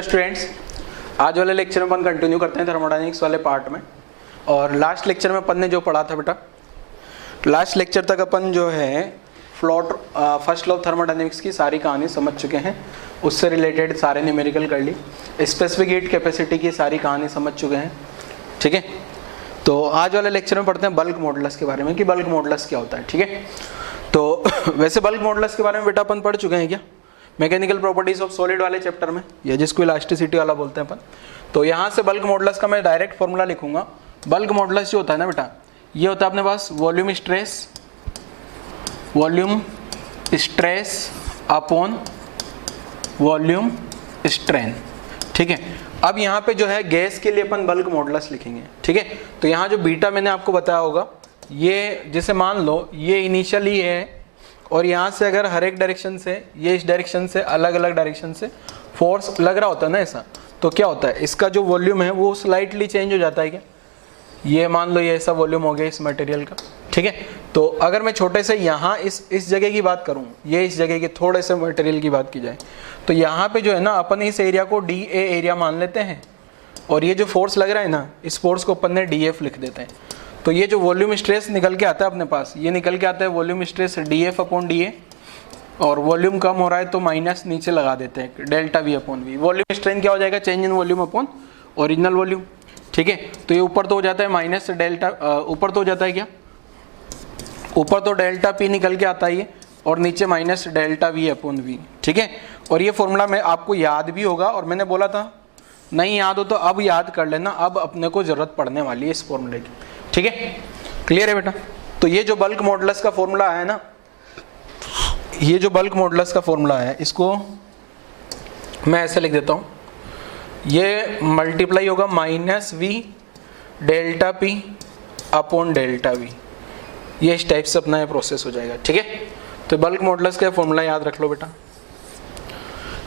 Hello students, आज वाले lecture में अपन कंटिन्यू करते हैं थर्मोडायनेमिक्स वाले पार्ट में। और लास्ट लेक्चर में अपन ने जो पढ़ा था बेटा, लास्ट लेक्चर तक अपन जो है फर्स्ट लॉ ऑफ थर्मोडायनेमिक्स की सारी कहानी समझ चुके हैं, उससे रिलेटेड सारे न्यूमेरिकल कर ली, स्पेसिफिक हीट कैपेसिटी की सारी कहानी समझ चुके हैं। ठीक है, तो आज वाले लेक्चर में पढ़ते हैं बल्क मॉडुलस के बारे में कि बल्क मॉडुलस क्या होता है। ठीक है, तो वैसे बल्क मॉडुलस के बारे में बेटा अपन पढ़ चुके हैं क्या, मैकेनिकल प्रॉपर्टीज ऑफ सॉलिड वाले चैप्टर में, या जिसको इलास्टिसिटी वाला बोलते हैं अपन। तो यहाँ से बल्क मॉडुलस का मैं डायरेक्ट फॉर्मूला लिखूंगा। बल्क मॉडुलस जो होता है ना बेटा, ये होता है अपने पास volume stress upon volume strain. ठीक है, अब यहाँ पे जो है गैस के लिए अपन बल्क मॉडुलस लिखेंगे। ठीक है, तो यहाँ जो बीटा मैंने आपको बताया होगा, ये जैसे मान लो ये इनिशियली है और यहाँ से अगर हर एक डायरेक्शन से, ये इस डायरेक्शन से अलग अलग डायरेक्शन से फोर्स लग रहा होता है ना ऐसा, तो क्या होता है, इसका जो वॉल्यूम है वो स्लाइटली चेंज हो जाता है क्या। ये मान लो ये ऐसा वॉल्यूम हो गया इस मटेरियल का। ठीक है, तो अगर मैं छोटे से यहाँ इस जगह की बात करूँ, ये इस जगह के थोड़े से मटेरियल की बात की जाए, तो यहाँ पे जो है ना अपन इस एरिया को डी ए एरिया मान लेते हैं, और ये जो फोर्स लग रहा है ना, इस फोर्स को अपन ने डी एफ लिख देते हैं। तो ये जो वॉल्यूम स्ट्रेस निकल के आता है अपने पास, ये निकल के आता है volume stress D F upon D A, और वॉल्यूम कम हो रहा है तो माइनस नीचे लगा देते हैं delta V upon V. Volume strain क्या हो जाएगा, change in volume upon original volume. ठीक है, तो ये ऊपर तो हो जाता है माइनस डेल्टा, ऊपर तो हो जाता है क्या, ऊपर तो डेल्टा पी निकल के आता है ये, और नीचे minus delta V upon V. ठीक है, और ये फॉर्मूला में आपको याद भी होगा, और मैंने बोला था नहीं याद हो तो अब याद कर लेना, अब अपने को जरूरत पड़ने वाली है इस फॉर्मूले की। ठीक है, क्लियर है बेटा। तो ये जो बल्क मॉडुलस का फॉर्मूला है ना, ये जो बल्क मॉडुलस का फॉर्मूला है, इसको मैं ऐसे लिख देता हूँ, ये मल्टीप्लाई होगा minus V delta P upon delta we. ये इस टाइप से अपना ये प्रोसेस हो जाएगा। ठीक है, तो बल्क मॉडुलस का फॉर्मूला याद रख लो बेटा।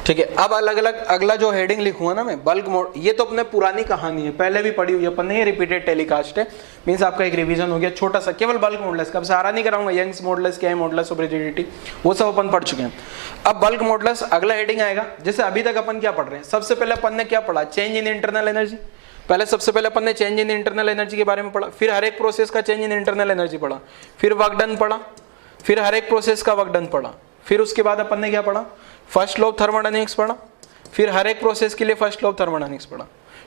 ठीक है, अब अलग अलग अगला जो हेडिंग लिखूंगा ना मैं, बल्क ये तो अपने पुरानी कहानी है, पहले भी पढ़ी हुई है अपन ने, ये रिपीटेड टेलीकास्ट है, मींस आपका एक रिवीजन हो गया छोटा सा, केवल बल्क मॉडुलस का। अब सारा नहीं कराऊंगा, यंग्स मॉडुलस क्या है, मॉडुलस ऑफ रिजिडिटी, वो सब अपन पढ़ चुके हैं। अब बल्क मॉडुलस अगला हेडिंग आएगा। जैसे अभी तक अपन क्या पढ़ रहे हैं, सबसे पहले अपन ने क्या पढ़ा, चेंज इन इंटरनल एनर्जी। पहले सबसे पहले अपन ने चेंज इन इंटरनल एनर्जी के बारे में पढ़ा, फिर हर एक प्रोसेस का चेंज इन इंटरनल एनर्जी पढ़ा, फिर वर्क डन पढ़ा, फिर हर एक प्रोसेस का वर्क डन पढ़ा, फिर उसके बाद अपन ने क्या पढ़ा, फर्स्ट लॉ ऑफ थर्मोडायनेमिक्स पढ़ा, फिर हर एक प्रोसेस के लिए फर्स्ट लॉ ऑफ थर्मोडायनेमिक्स पढ़ा।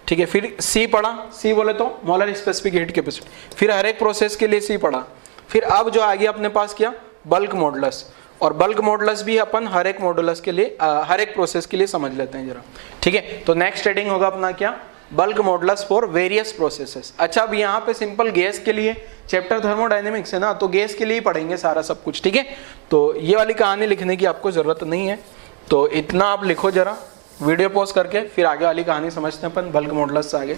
ठीक है, फिर सी पढ़ा, सी बोले तो मोलर स्पेसिफिक हीट कैपेसिटी, फिर हर एक प्रोसेस के लिए सी पढ़ा। फिर अब जो आ गया अपने पास क्या, बल्क मॉडुलस, और बल्क मॉडुलस भी अपन हर एक मॉडुलस के लिए हर एक प्रोसेस के लिए समझ लेते हैं जरा। ठीक है, तो नेक्स्ट हेडिंग होगा अपना क्या, bulk modulus for various processes. अच्छा, अब यहाँ पे सिंपल गैस के लिए चैप्टर थर्मोडायनेमिक्स है ना, तो गैस के लिए पढ़ेंगे सारा सब कुछ। ठीक है, तो ये वाली कहानी लिखने की आपको जरूरत नहीं है, तो इतना आप लिखो जरा, वीडियो पॉज करके, फिर आगे वाली कहानी समझते हैं अपन बल्क मॉडुलस से आगे।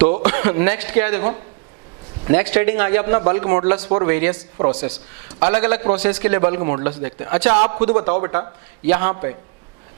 तो नेक्स्ट क्या है, देखो नेक्स्ट हेडिंग आ गया अपना bulk modulus for various process. अलग अलग प्रोसेस के लिए बल्क मॉडुलस देखते हैं। अच्छा, आप खुद बताओ बेटा, यहाँ पे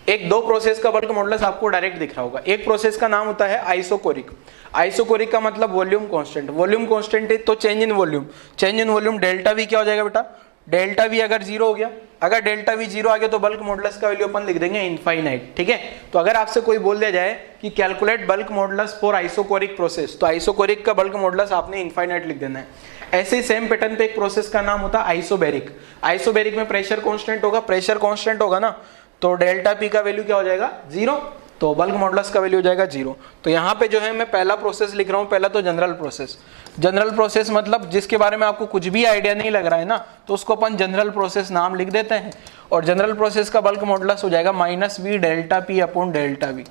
एक दो प्रोसेस का बल्क मॉडुलस आपको डायरेक्ट दिख रहा होगा। एक प्रोसेस का नाम होता है आइसोकोरिक। आइसोकोरिक का मतलब वॉल्यूम कांस्टेंट, वॉल्यूम कांस्टेंट है तो change in volume, change in volume delta we क्या हो जाएगा बेटा, डेल्टा वी अगर जीरो हो गया, अगर डेल्टा वी जीरो आ गया तो बल्क मॉडुलस का वैल्यू अपन लिख देंगे इनफाइनाइट। ठीक है, तो अगर आपसे कोई बोल दिया जाए कि calculate bulk modulus for isochoric process, तो आइसोकोरिक का बल्क मॉडुलस आपने इनफाइनाइट लिख देना है। ऐसे ही सेम पैटर्न पे एक प्रोसेस का नाम होता है आइसोबैरिक। आइसोबैरिक में प्रेशर कांस्टेंट होगा, प्रेशर कांस्टेंट होगा ना, तो डेल्टा पी का वैल्यू क्या हो जाएगा, जीरो, तो बल्क मॉडुलस का वैल्यू हो जाएगा जीरो। तो यहाँ पे जो है मैं पहला प्रोसेस लिख रहा हूँ, पहला तो जनरल प्रोसेस। जनरल प्रोसेस मतलब जिसके बारे में आपको कुछ भी आइडिया नहीं लग रहा है ना, तो उसको अपन जनरल प्रोसेस नाम लिख देते हैं, और जनरल प्रोसेस का बल्क मॉडुलस हो जाएगा minus V delta P upon delta we.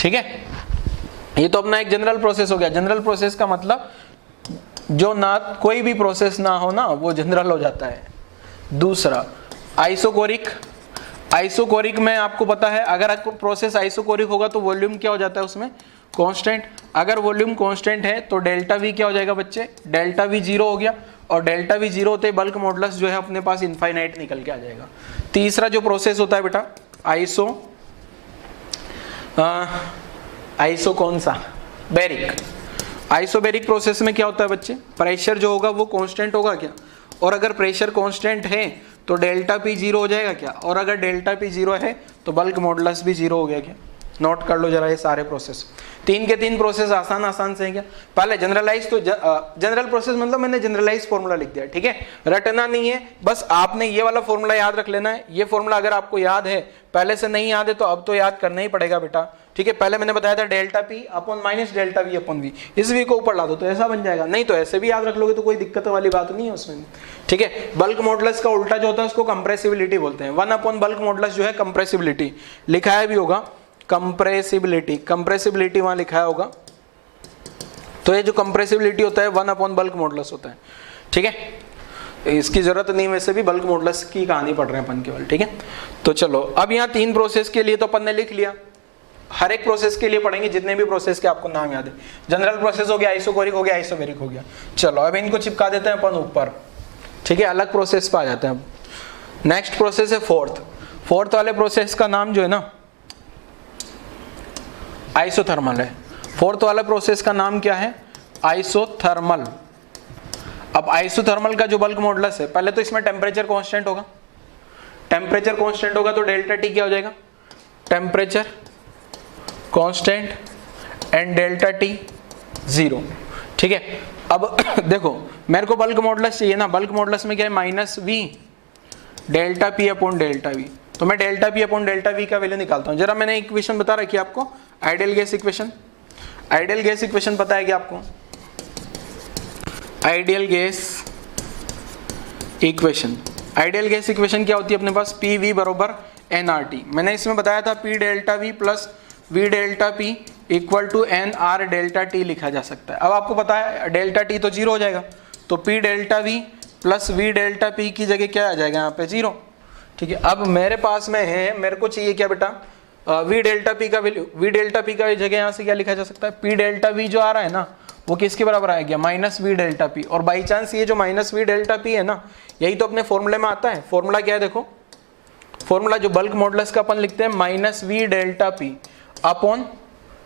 ठीक है, ये तो अपना एक जनरल प्रोसेस हो गया। जनरल प्रोसेस का मतलब जो ना कोई भी प्रोसेस ना हो ना, वो जनरल हो जाता है। दूसरा आइसोकोरिक। आइसोकोरिक में आपको पता है, अगर प्रोसेस आइसोकोरिक होगा तो वॉल्यूम क्या हो जाता है उसमें, कांस्टेंट। अगर वॉल्यूम कांस्टेंट है तो डेल्टा वी क्या हो जाएगा बच्चे, डेल्टा वी जीरो हो गया, और डेल्टा वी जीरो होते बल्क मॉडुलस जो है अपने पास इनफाइनाइट निकल के आ जाएगा। तीसरा जो प्रोसेस होता है बेटा आइसो कौन सा, बेरिक। आइसोबेरिक प्रोसेस में क्या होता है बच्चे, प्रेशर जो होगा वो कांस्टेंट होगा क्या, और अगर प्रेशर कांस्टेंट है तो डेल्टा पी जीरो हो जाएगा क्या, और अगर डेल्टा पी जीरो है तो बल्क मॉडुलस भी जीरो हो गया क्या। नोट कर लो जरा ये सारे प्रोसेस, 3 के 3 प्रोसेस आसान से हैं क्या। पहले जनरलाइज, तो जनरल प्रोसेस मतलब मैंने जनरलाइज फॉर्मूला लिख दिया, ठीक है, रटना नहीं है, बस आपने ये वाला फॉर्मूला याद रख लेना है। ये फॉर्मूला अगर आपको याद है, पहले से नहीं याद है तो अब तो याद करना ही पड़ेगा बेटा, ठीक है। पहले मैंने बताया था delta P upon minus delta V upon V, इस वी को ऊपर ला दो तो ऐसा बन जाएगा, नहीं तो ऐसे भी याद रख लोगे तो कोई दिक्कत वाली बात नहीं है उसमें, ठीक है। बल्क मॉडुलस का उल्टा जो होता है उसको कंप्रेसिबिलिटी बोलते हैं। 1 अपॉन बल्क मॉडुलस जो है कंप्रेसिबिलिटी, लिखा है भी होगा कंप्रेसिबिलिटी, कंप्रेसिबिलिटी वहां लिखा होगा, तो ये जो कंप्रेसिबिलिटी होता है 1 अपॉन बल्क मॉडुलस होता है, ठीक है। इसकी जरूरत नहीं, वैसे भी बल्क मॉडुलस की कहानी पढ़ रहे हैं अपन केवल, ठीक है। तो चलो अब यहाँ 3 प्रोसेस के लिए तो अपन ने लिख लिया, हर एक प्रोसेस के लिए पढ़ेंगे जितने भी प्रोसेस के आपको नाम याद है। जनरल प्रोसेस हो गया, आइसोकोरिक हो गया, आइसोबेरिक हो गया। चलो अब इनको चिपका देते हैं अपन ऊपर, ठीक है, अलग प्रोसेस पे आ जाते हैं। अब नेक्स्ट प्रोसेस है फोर्थ वाले प्रोसेस का नाम जो है ना आइसोथर्मल है। फोर्थ वाला प्रोसेस का नाम क्या है, आइसोथर्मल। अब आइसोथर्मल का जो बल्क मॉडुलस है, पहले तो इसमें टेम्परेचर कांस्टेंट होगा, टेम्परेचर कांस्टेंट होगा तो डेल्टा टी क्या हो जाएगा, temperature constant and delta T 0, ठीक है। अब देखो मेरे को बल्क मॉडुलस चाहिए ना, बल्क मॉडुलस में क्या है minus V delta P upon delta V, तो मैं delta P upon delta V का वैल्यू निकालता हूँ। जरा मैंने इक्वेशन बता रखी है आपको, ideal gas equation, ideal gas equation पता है क्या आपको, ideal gas equation, ideal gas equation क्या होती है अपने पास, पी वी बरोबर एन आर टी। मैंने इसमें बताया था P delta V plus V delta P equal to N R delta T लिखा जा सकता है। अब आपको पता है डेल्टा टी तो 0 हो जाएगा, तो P delta V plus V delta P की जगह क्या आ जाएगा यहाँ पे 0, ठीक है। अब मेरे पास में है, मेरे को चाहिए क्या बेटा, वी डेल्टा पी का वैल्यू, वी डेल्टा पी का जगह यहाँ से क्या लिखा जा सकता है, पी डेल्टा वी जो आ रहा है ना वो किसके बराबर आ गया, माइनस वी डेल्टा पी। और बाई चांस ये जो माइनस वी डेल्टा पी है ना, यही तो अपने फॉर्मूले में आता है। फॉर्मूला क्या है देखो, फॉर्मूला जो बल्क मॉडुलस का अपन लिखते हैं minus V delta P upon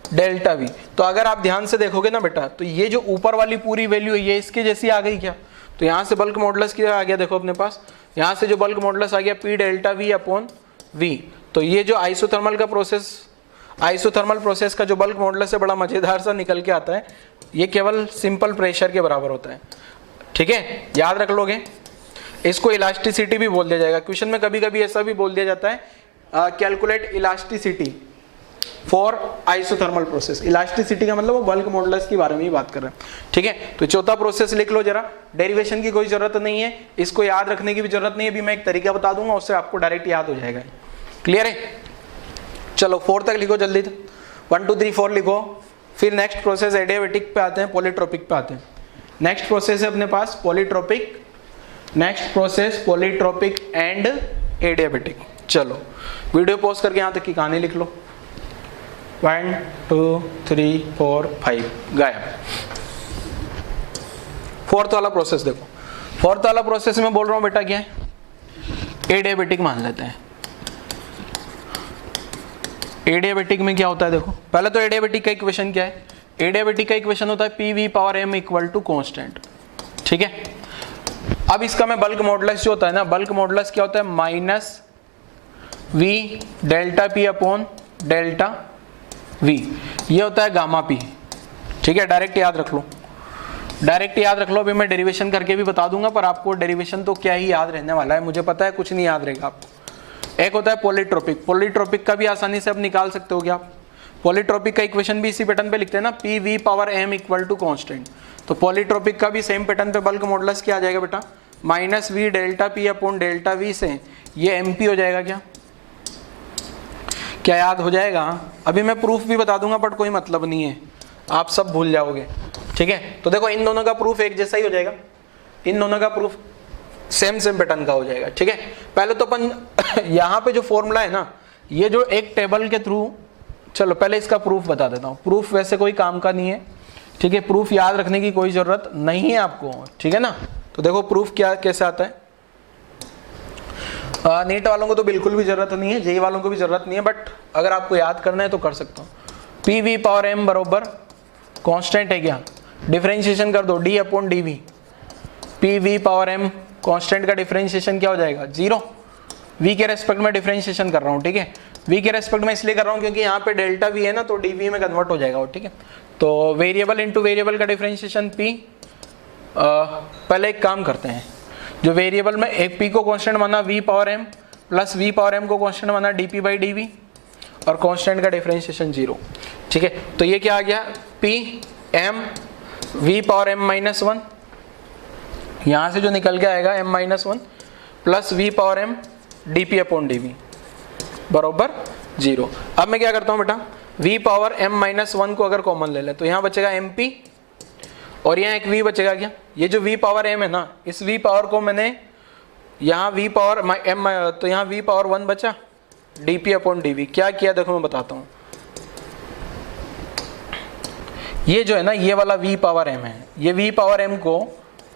delta V. तो अगर आप ध्यान से देखोगे ना बेटा, तो ये जो ऊपर वाली पूरी वैल्यू है ये इसके जैसी आ गई क्या, तो यहाँ से बल्क मॉडुलस क्या आ गया देखो अपने पास, यहाँ से जो बल्क मॉडुलस आ गया P delta V upon V. तो ये जो आइसोथर्मल का प्रोसेस, आइसोथर्मल प्रोसेस का जो बल्क मॉडुलस है बड़ा मजेदार सा निकल के आता है, ये केवल सिंपल प्रेशर के बराबर होता है, ठीक है, याद रख लोगे। इसको इलास्टिसिटी भी बोल दिया जाएगा, क्वेश्चन में कभी कभी ऐसा भी बोल दिया जाता है, calculate elasticity for isothermal process. Elasticity का मतलब वो बल्क मॉडुलस के बारे में ही बात कर रहे हैं, ठीक है। तो चौथा प्रोसेस लिख लो जरा, डेरिवेशन की कोई जरूरत नहीं है, इसको याद रखने की भी जरूरत नहीं है, अभी मैं एक तरीका बता दूंगा उससे आपको डायरेक्ट याद हो जाएगा, क्लियर है। चलो 4 तक लिखो जल्दी, 1 2 3 4 लिखो। फिर नेक्स्ट प्रोसेस एडियाबेटिक पे आते हैं, पॉलीट्रोपिक पे आते हैं। नेक्स्ट प्रोसेस है अपने पास polytropic, next process polytropic and adiabatic. चलो वीडियो पॉज करके यहाँ तक की कहानी लिख लो, 1 2 3 4 5 गायब। फोर्थ वाला प्रोसेस देखो, फोर्थ वाला प्रोसेस में बोल रहा हूं बेटा क्या है, एडियाबेटिक मान लेते हैं। एडियाबेटिक में क्या होता है देखो, पहले तो एडियाबेटिक का इक्वेशन क्या है, एडियाबेटिक का इक्वेशन होता है P V power M equal to constant, ठीक है। अब इसका मैं बल्क मॉडुलस जो होता है ना, बल्क मॉडुलस क्या होता है minus V delta P upon delta we, ये होता है गामा पी, ठीक है। डायरेक्ट याद रख लो, डायरेक्ट याद रख लो, अभी मैं डेरिवेशन करके भी बता दूंगा, पर आपको डेरिवेशन तो क्या ही याद रहने वाला है, मुझे पता है कुछ नहीं याद रहेगा आपको। एक होता है पॉलीट्रोपिक, पॉलीट्रोपिक का भी आसानी से अब निकाल सकते हो क्या आप, पॉलीट्रोपिक का इक्वेशन भी इसी पैटर्न पे लिखते हैं ना, P V power M equal to constant. तो पॉलीट्रोपिक का भी सेम पैटर्न पे बल्क मॉडुलस क्या आ जाएगा बेटा, minus V delta P upon delta V से ये एम पी हो जाएगा, क्या याद हो जाएगा। अभी मैं प्रूफ भी बता दूंगा बट कोई मतलब नहीं है, आप सब भूल जाओगे, ठीक है। तो देखो इन दोनों का प्रूफ एक जैसा ही हो जाएगा, इन दोनों का प्रूफ सेम पैटर्न का हो जाएगा, ठीक है। पहले तो अपन यहाँ पे जो फॉर्मूला है ना, ये जो एक टेबल के थ्रू, चलो पहले इसका प्रूफ बता देता हूँ। प्रूफ वैसे कोई काम का नहीं है, ठीक है, प्रूफ याद रखने की कोई जरूरत नहीं है आपको, ठीक है ना। तो देखो प्रूफ क्या कैसे आता है, नीट वालों को तो बिल्कुल भी जरूरत नहीं है, जेई वालों को भी जरूरत नहीं है, बट अगर आपको याद करना है तो कर सकता हूँ। पी वी पावर एम बरोबर कांस्टेंट है क्या, डिफरेंशिएशन कर दो D upon D V, P V power M constant का डिफरेंशिएशन क्या हो जाएगा 0, वी के रेस्पेक्ट में डिफरेंशिएशन कर रहा हूँ, ठीक है। v के रेस्पेक्ट में इसलिए कर रहा हूँ क्योंकि यहाँ पे डेल्टा v है ना, तो dv में कन्वर्ट हो जाएगा वो, ठीक है। तो वेरिएबल इंटू वेरिएबल का डिफरेंशिएशन p, पहले एक काम करते हैं, जो वेरिएबल में एक p को कांस्टेंट माना v power m plus v power m को कांस्टेंट माना dp बाई dv और कांस्टेंट का डिफरेंशिएशन 0, ठीक है। तो ये क्या आ गया, p m v power m minus 1, यहाँ से जो निकल के आएगा m minus 1 plus v power m dp upon dv बराबर 0। अब मैं क्या करता हूँ बेटा, v पावर m माइनस 1 को अगर कॉमन ले लें तो यहाँ बचेगा mp और यहाँ एक v बचेगा क्या, ये जो v पावर m है ना, इस v पावर को मैंने यहाँ v पावर m, तो यहाँ v पावर 1 बचा dp अपॉन dv। क्या किया देखो मैं बताता हूँ, ये जो है ना ये वाला v पावर m है, ये v पावर m को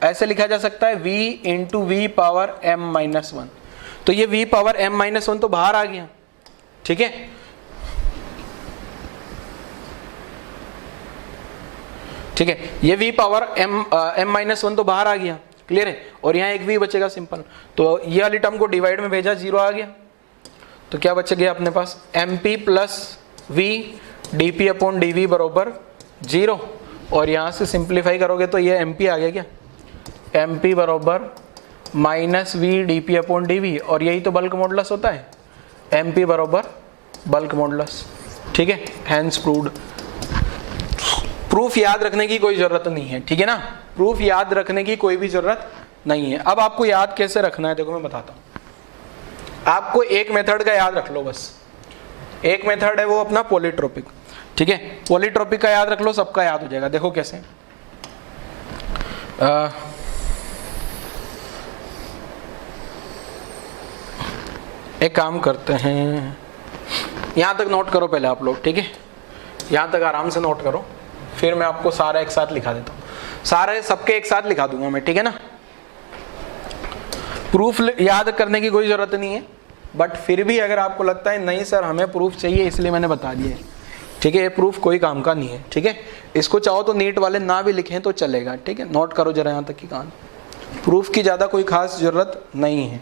ऐसे लिखा जा सकता है v into we power m minus 1। तो ये v पावर m माइनस 1 तो बाहर आ गया, ठीक है। ठीक है, ये v पावर m माइनस 1 तो बाहर आ गया, क्लियर है। और यहाँ एक v बचेगा सिंपल, तो ये वाली टर्म को डिवाइड में भेजा 0 आ गया, तो क्या बच गया अपने पास mp plus v dp upon dv बराबर 0। और यहाँ से सिंप्लीफाई करोगे तो ये mp आ गया क्या, mp बराबर minus V dp upon dv, और यही तो बल्क मॉडुलस होता है, mp बराबर बल्क मॉडुलस, ठीक है। Hence proved. प्रूफ याद रखने की कोई जरूरत नहीं है, ठीक है ना, प्रूफ याद रखने की कोई भी जरूरत नहीं है। अब आपको याद कैसे रखना है देखो मैं बताता हूँ, आपको एक मेथड का याद रख लो बस, एक मेथड है वो अपना पॉलीट्रोपिक, ठीक है। पॉलीट्रोपिक का याद रख लो, सबका याद हो जाएगा। देखो कैसे, एक काम करते हैं, यहां तक नोट करो पहले आप लोग, ठीक है, यहां तक आराम से नोट करो, फिर मैं आपको सारा एक साथ लिखा देता हूँ, सारे सबके एक साथ लिखा दूंगा मैं, ठीक है ना। प्रूफ याद करने की कोई जरूरत नहीं है, बट फिर भी अगर आपको लगता है नहीं सर हमें प्रूफ चाहिए इसलिए मैंने बता दिया है, ठीक है, ये प्रूफ कोई काम का नहीं है, ठीक है। इसको चाहो तो नीट वाले ना भी लिखें तो चलेगा, ठीक है। नोट करो जरा यहाँ तक की कहानी, प्रूफ की ज्यादा कोई खास जरूरत नहीं है।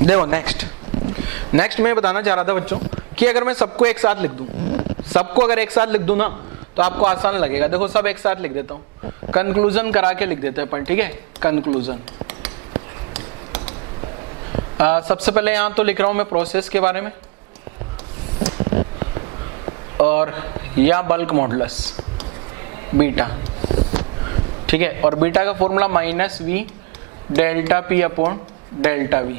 देखो नेक्स्ट मैं बताना चाह रहा था बच्चों कि अगर मैं सबको एक साथ लिख दूं, सबको अगर एक साथ लिख दूं ना तो आपको आसान लगेगा। देखो सब एक साथ लिख देता हूं, कंक्लूजन करा के लिख देते हैं अपन, ठीक है। कंक्लूजन, सबसे पहले यहां तो लिख रहा हूं मैं प्रोसेस के बारे में, और या बल्क मॉडुलस बीटा, ठीक है। और बीटा का formula minus V delta P upon delta we,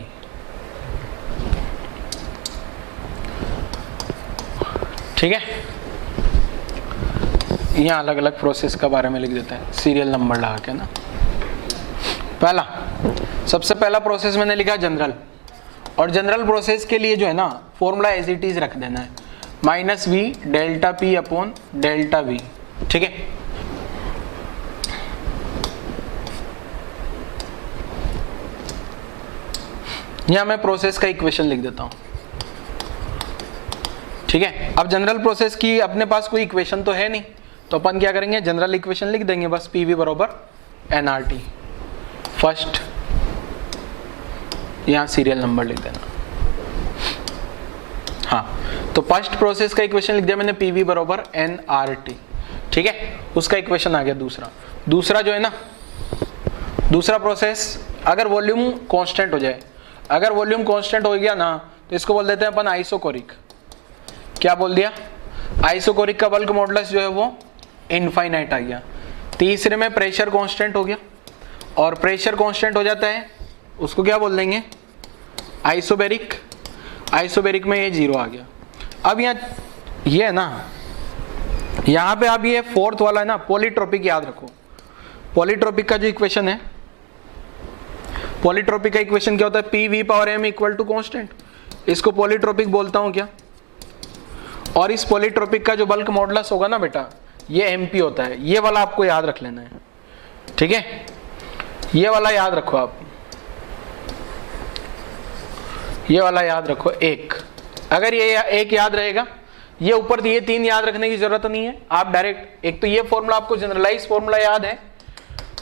ठीक है। यहाँ अलग अलग प्रोसेस के बारे में लिख देते हैं सीरियल नंबर लगा के ना। पहला, सबसे पहला प्रोसेस मैंने लिखा जनरल, और जनरल प्रोसेस के लिए जो है ना फॉर्मूला एज इट इज रख देना है, minus V delta P upon delta we, ठीक है। यहाँ मैं प्रोसेस का इक्वेशन लिख देता हूं, ठीक है। अब जनरल प्रोसेस की अपने पास कोई इक्वेशन तो है नहीं, तो अपन क्या करेंगे, जनरल इक्वेशन लिख देंगे बस, पीवी बराबर एनआरटी, फर्स्ट, यहाँ सीरियल नंबर लिख देना। हाँ, तो फर्स्ट प्रोसेस का इक्वेशन लिख दिया मैंने, पीवी बराबर एनआरटी, ठीक है। उसका इक्वेशन आ गया दूसरा जो है ना, दूसरा प्रोसेस अगर वॉल्यूम कांस्टेंट हो जाए, अगर वॉल्यूम कांस्टेंट हो गया ना तो इसको बोल देते हैं अपन आइसोकोरिक। क्या बोल दिया, आइसोकोरिक का बल्क मॉडुलस जो है वो इनफाइनाइट आ गया। तीसरे में प्रेशर कांस्टेंट हो गया, और प्रेशर कांस्टेंट हो जाता है उसको क्या बोल देंगे, आइसोबेरिक। आइसोबेरिक में ये 0 आ गया। अब यहाँ ये है ना, यहाँ पे अब ये फोर्थ वाला है ना पॉलीट्रोपिक, याद रखो पॉलीट्रोपिक का जो इक्वेशन है, पॉलीट्रोपिक का इक्वेशन क्या होता है, P V power M equal to constant, इसको पॉलीट्रोपिक बोलता हूं क्या। और इस पॉलीट्रोपिक का जो बल्क मॉडुलस होगा ना बेटा, ये एमपी होता है, ये वाला आपको याद रख लेना है, ठीक है। ये वाला याद रखो आप, ये वाला याद रखो एक, अगर ये एक याद रहेगा, ये ऊपर दिए 3 याद रखने की जरूरत नहीं है, आप डायरेक्ट एक तो ये फॉर्मूला आपको जनरलाइज फॉर्मूला याद है,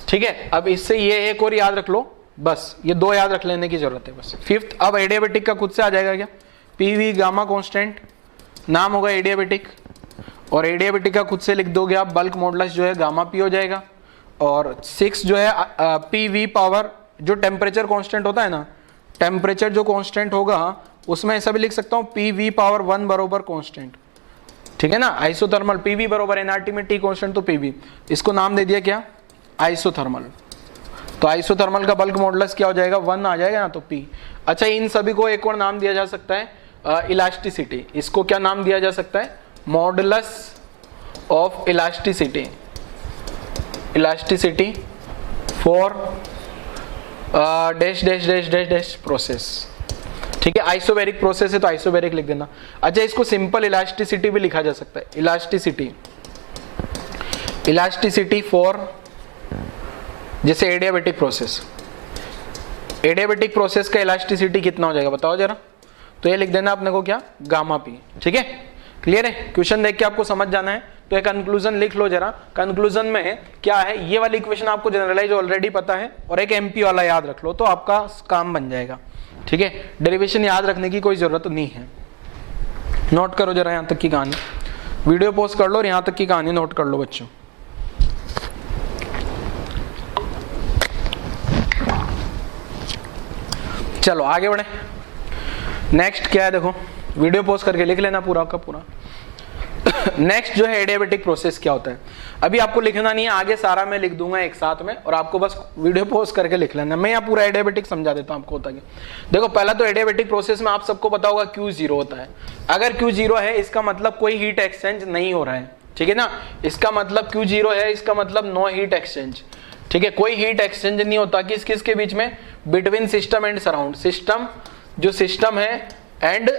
ठीक है। अब इससे ये एक और याद रख लो, बस ये 2 याद रख लेने की जरूरत है बस। फिफ्थ, अब एडियाबेटिक का खुद से आ जाएगा क्या, पीवी गामा कांस्टेंट, नाम होगा एडियाबेटिक, और एडियाबेटिक का खुद से लिख दोगे आप, बल्क मॉडुलस जो है गामा पी हो जाएगा। और 6 जो है पीवी पावर, जो टेम्परेचर कांस्टेंट होता है ना, टेम्परेचर जो कांस्टेंट होगा उसमें ऐसा भी लिख सकता हूँ पीवी पावर 1 बरोबर कांस्टेंट, ठीक है ना। आइसोथर्मल पीवी बरोबर एनआरटी में टी कांस्टेंट तो पीवी, इसको नाम दे दिया क्या, आइसोथर्मल। तो आइसोथर्मल का बल्क मॉडुलस क्या हो जाएगा, 1 आ जाएगा ना, तो पी। अच्छा, इन सभी को एक और नाम दिया जा सकता है इलास्टिसिटी, इसको क्या नाम दिया जा सकता है, modulus of elasticity, elasticity for dash dash dash dash dash process, ठीक है। आइसोबैरिक प्रोसेस है तो आइसोबैरिक लिख देना। अच्छा, इसको सिंपल इलास्टिसिटी भी लिखा जा सकता है, इलास्टिसिटी, इलास्टिसिटी फॉर जैसे एडियाबेटिक प्रोसेस, एडियाबेटिक प्रोसेस का इलास्टिसिटी कितना हो जाएगा बताओ जरा, तो ये लिख देना अपने को क्या, गामा पी, ठीक है। क्लियर है, क्वेश्चन देख के आपको समझ जाना है, तो एक कंक्लूजन लिख लो जरा। कंक्लूजन में क्या है, ये वाली इक्वेशन आपको जनरलाइज ऑलरेडी पता है, और एक एमपी वाला याद रख लो तो आपका काम बन जाएगा, ठीक है। डेरिवेशन याद रखने की कोई जरूरत नहीं है। नोट करो जरा यहाँ तक की कहानी, वीडियो पॉज कर लो और यहाँ तक की कहानी नोट कर लो बच्चों। चलो आगे बढ़े, नेक्स्ट क्या है देखो, वीडियो पॉज करके लिख लेना पूरा का पूरा। नेक्स्ट जो है एडियाबेटिक प्रोसेस क्या होता है, अभी आपको लिखना नहीं है, आगे सारा मैं लिख दूंगा एक साथ में, और आपको बस वीडियो पॉज करके लिख लेना। मैं यहाँ पूरा एडियाबेटिक समझा देता हूँ आपको होता है। देखो पहला तो एडियाबेटिक प्रोसेस में आप सबको पता होगा Q0 होता है। अगर Q0 है इसका मतलब कोई हीट एक्सचेंज नहीं हो रहा है, ठीक है ना। इसका मतलब Q0 है, इसका मतलब नो हीट एक्सचेंज, ठीक है। कोई हीट एक्सचेंज नहीं होता किस किस के बीच में, between system and surround, system जो सिस्टम है एंड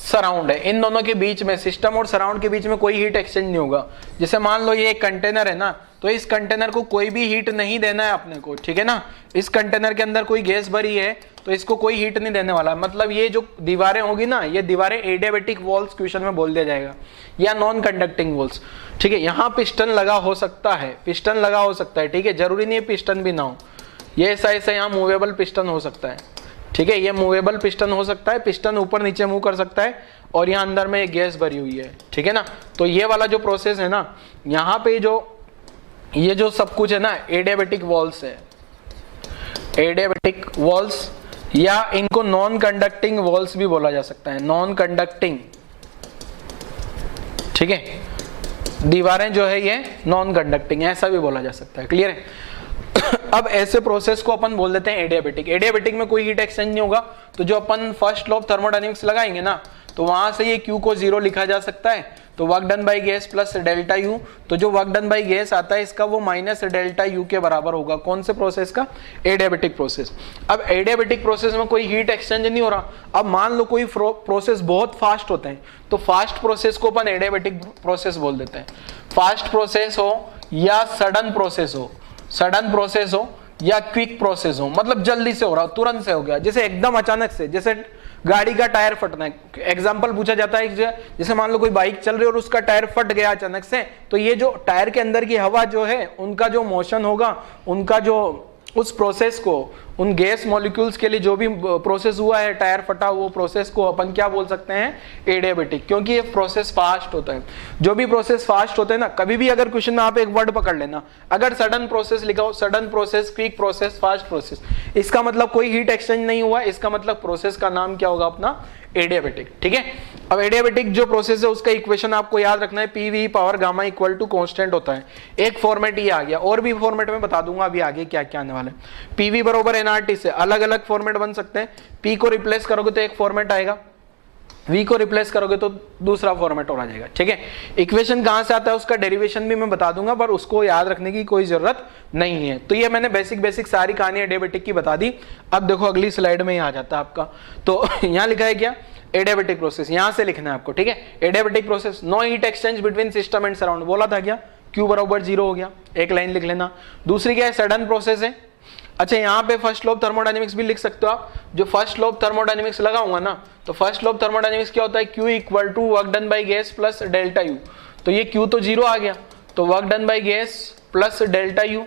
सराउंड है, इन दोनों के बीच में, सिस्टम और सराउंड के बीच में कोई हीट एक्सचेंज नहीं होगा। जैसे मान लो ये एक कंटेनर है ना, तो इस कंटेनर को कोई भी हीट नहीं देना है अपने को, ठीक है ना। इस कंटेनर के अंदर कोई गैस भरी है तो इसको कोई हीट नहीं देने वाला, मतलब ये जो दीवारें होगी ना, ये दीवारें एडियाबेटिक वॉल्स क्वेश्चन में बोल दिया जाएगा, या नॉन कंडक्टिंग वॉल्स, ठीक है। यहाँ पिस्टन लगा हो सकता है, पिस्टन लगा हो सकता है, ठीक है, जरूरी नहीं है पिस्टन भी ना हो, ये ऐसा ऐसा यहाँ मूवेबल पिस्टन हो सकता है, ठीक है। ये मूवेबल पिस्टन हो सकता है, पिस्टन ऊपर नीचे मूव कर सकता है, और यहाँ अंदर में एक गैस भरी हुई है, ठीक है ना। तो ये वाला जो प्रोसेस है ना, यहाँ पे जो ये जो सब कुछ है ना, एडियाबेटिक वॉल्स है, एडियाबेटिक वॉल्स, या इनको नॉन कंडक्टिंग वॉल्स भी बोला जा सकता है, नॉन कंडक्टिंग, ठीक है। दीवारें जो है ये नॉन कंडक्टिंग, ऐसा भी बोला जा सकता है, क्लियर है। अब ऐसे प्रोसेस को अपन बोल देते हैं एडियाबेटिक। एडियाबेटिक में कोई हीट एक्सचेंज नहीं होगा, तो जो अपन फर्स्ट लॉ ऑफ थर्मोडायनेमिक्स लगाएंगे ना, तो वहां से ये Q को 0 लिखा जा सकता है, तो work done by gas plus delta U, तो जो वर्क डन बाई गैस आता है इसका वो माइनस डेल्टा U के बराबर होगा। कौन से प्रोसेस का, एडियाबेटिक प्रोसेस। अब एडियाबेटिक प्रोसेस में कोई हीट एक्सचेंज नहीं हो रहा। अब मान लो कोई प्रोसेस बहुत फास्ट होते हैं, तो फास्ट प्रोसेस को अपन एडियाबेटिक प्रोसेस बोल देते हैं। फास्ट प्रोसेस हो या सडन प्रोसेस हो, सडन प्रोसेस हो या क्विक प्रोसेस हो, मतलब जल्दी से हो रहा, तुरंत से हो गया, जैसे एकदम अचानक से, जैसे गाड़ी का टायर फटना है, एग्जांपल पूछा जाता है, जैसे मान लो कोई बाइक चल रही है और उसका टायर फट गया अचानक से, तो ये जो टायर के अंदर की हवा जो है, उनका जो मोशन होगा, उनका जो उस प्रोसेस को, उन गैस मॉलिक्यूल्स के लिए जो भी प्रोसेस हुआ है, टायर फटा, वो प्रोसेस को अपन क्या बोल सकते हैं, एडियाबेटिक, क्योंकि ये प्रोसेस फास्ट होता है। जो भी प्रोसेस फास्ट होते हैं ना, कभी भी अगर क्वेश्चन में आप एक वर्ड पकड़ लेना, अगर सडन प्रोसेस लिखा हो, sudden process, quick process, fast process, इसका मतलब कोई हीट एक्सचेंज नहीं हुआ, इसका मतलब प्रोसेस का नाम क्या होगा अपना, एडियाबेटिक, ठीक है। अब एडियाबेटिक जो प्रोसेस है उसका इक्वेशन आपको याद रखना है, PV power gamma equal to constant होता है। एक फॉर्मेट ये आ गया, और भी फॉर्मेट में बता दूंगा अभी आगे क्या क्या आने वाला है। पीवी बराबर एनआरटी से अलग अलग फॉर्मेट बन सकते हैं। पी को रिप्लेस करोगे तो एक फॉर्मेट आएगा, वी को रिप्लेस करोगे तो दूसरा फॉर्मेट और आ जाएगा, ठीक है। इक्वेशन कहां से आता है उसका डेरिवेशन भी मैं बता दूंगा, पर उसको याद रखने की कोई जरूरत नहीं है। तो ये मैंने बेसिक सारी कहानी एडियाबेटिक की बता दी। अब देखो अगली स्लाइड में आ जाता है आपका, तो यहाँ लिखा है क्या, एडियाबेटिक प्रोसेस, यहां से लिखना है आपको, ठीक है। Adiabatic process, no heat exchange between system and surround, बोला था क्या, Q बराबर 0 हो गया, एक लाइन लिख लेना। दूसरी क्या है, सडन प्रोसेस है, अच्छा यहाँ पे फर्स्ट लॉ ऑफ थर्मोडायनेमिक्स भी लिख सकते हो आप। जो फर्स्ट लॉ ऑफ थर्मोडायनेमिक्स लगाऊंगा ना, तो फर्स्ट लॉ ऑफ थर्मोडायनेमिक्स क्या होता है, Q equal to work done by gas plus delta U. तो ये Q तो जीरो आ गया, तो work done by gas plus delta U,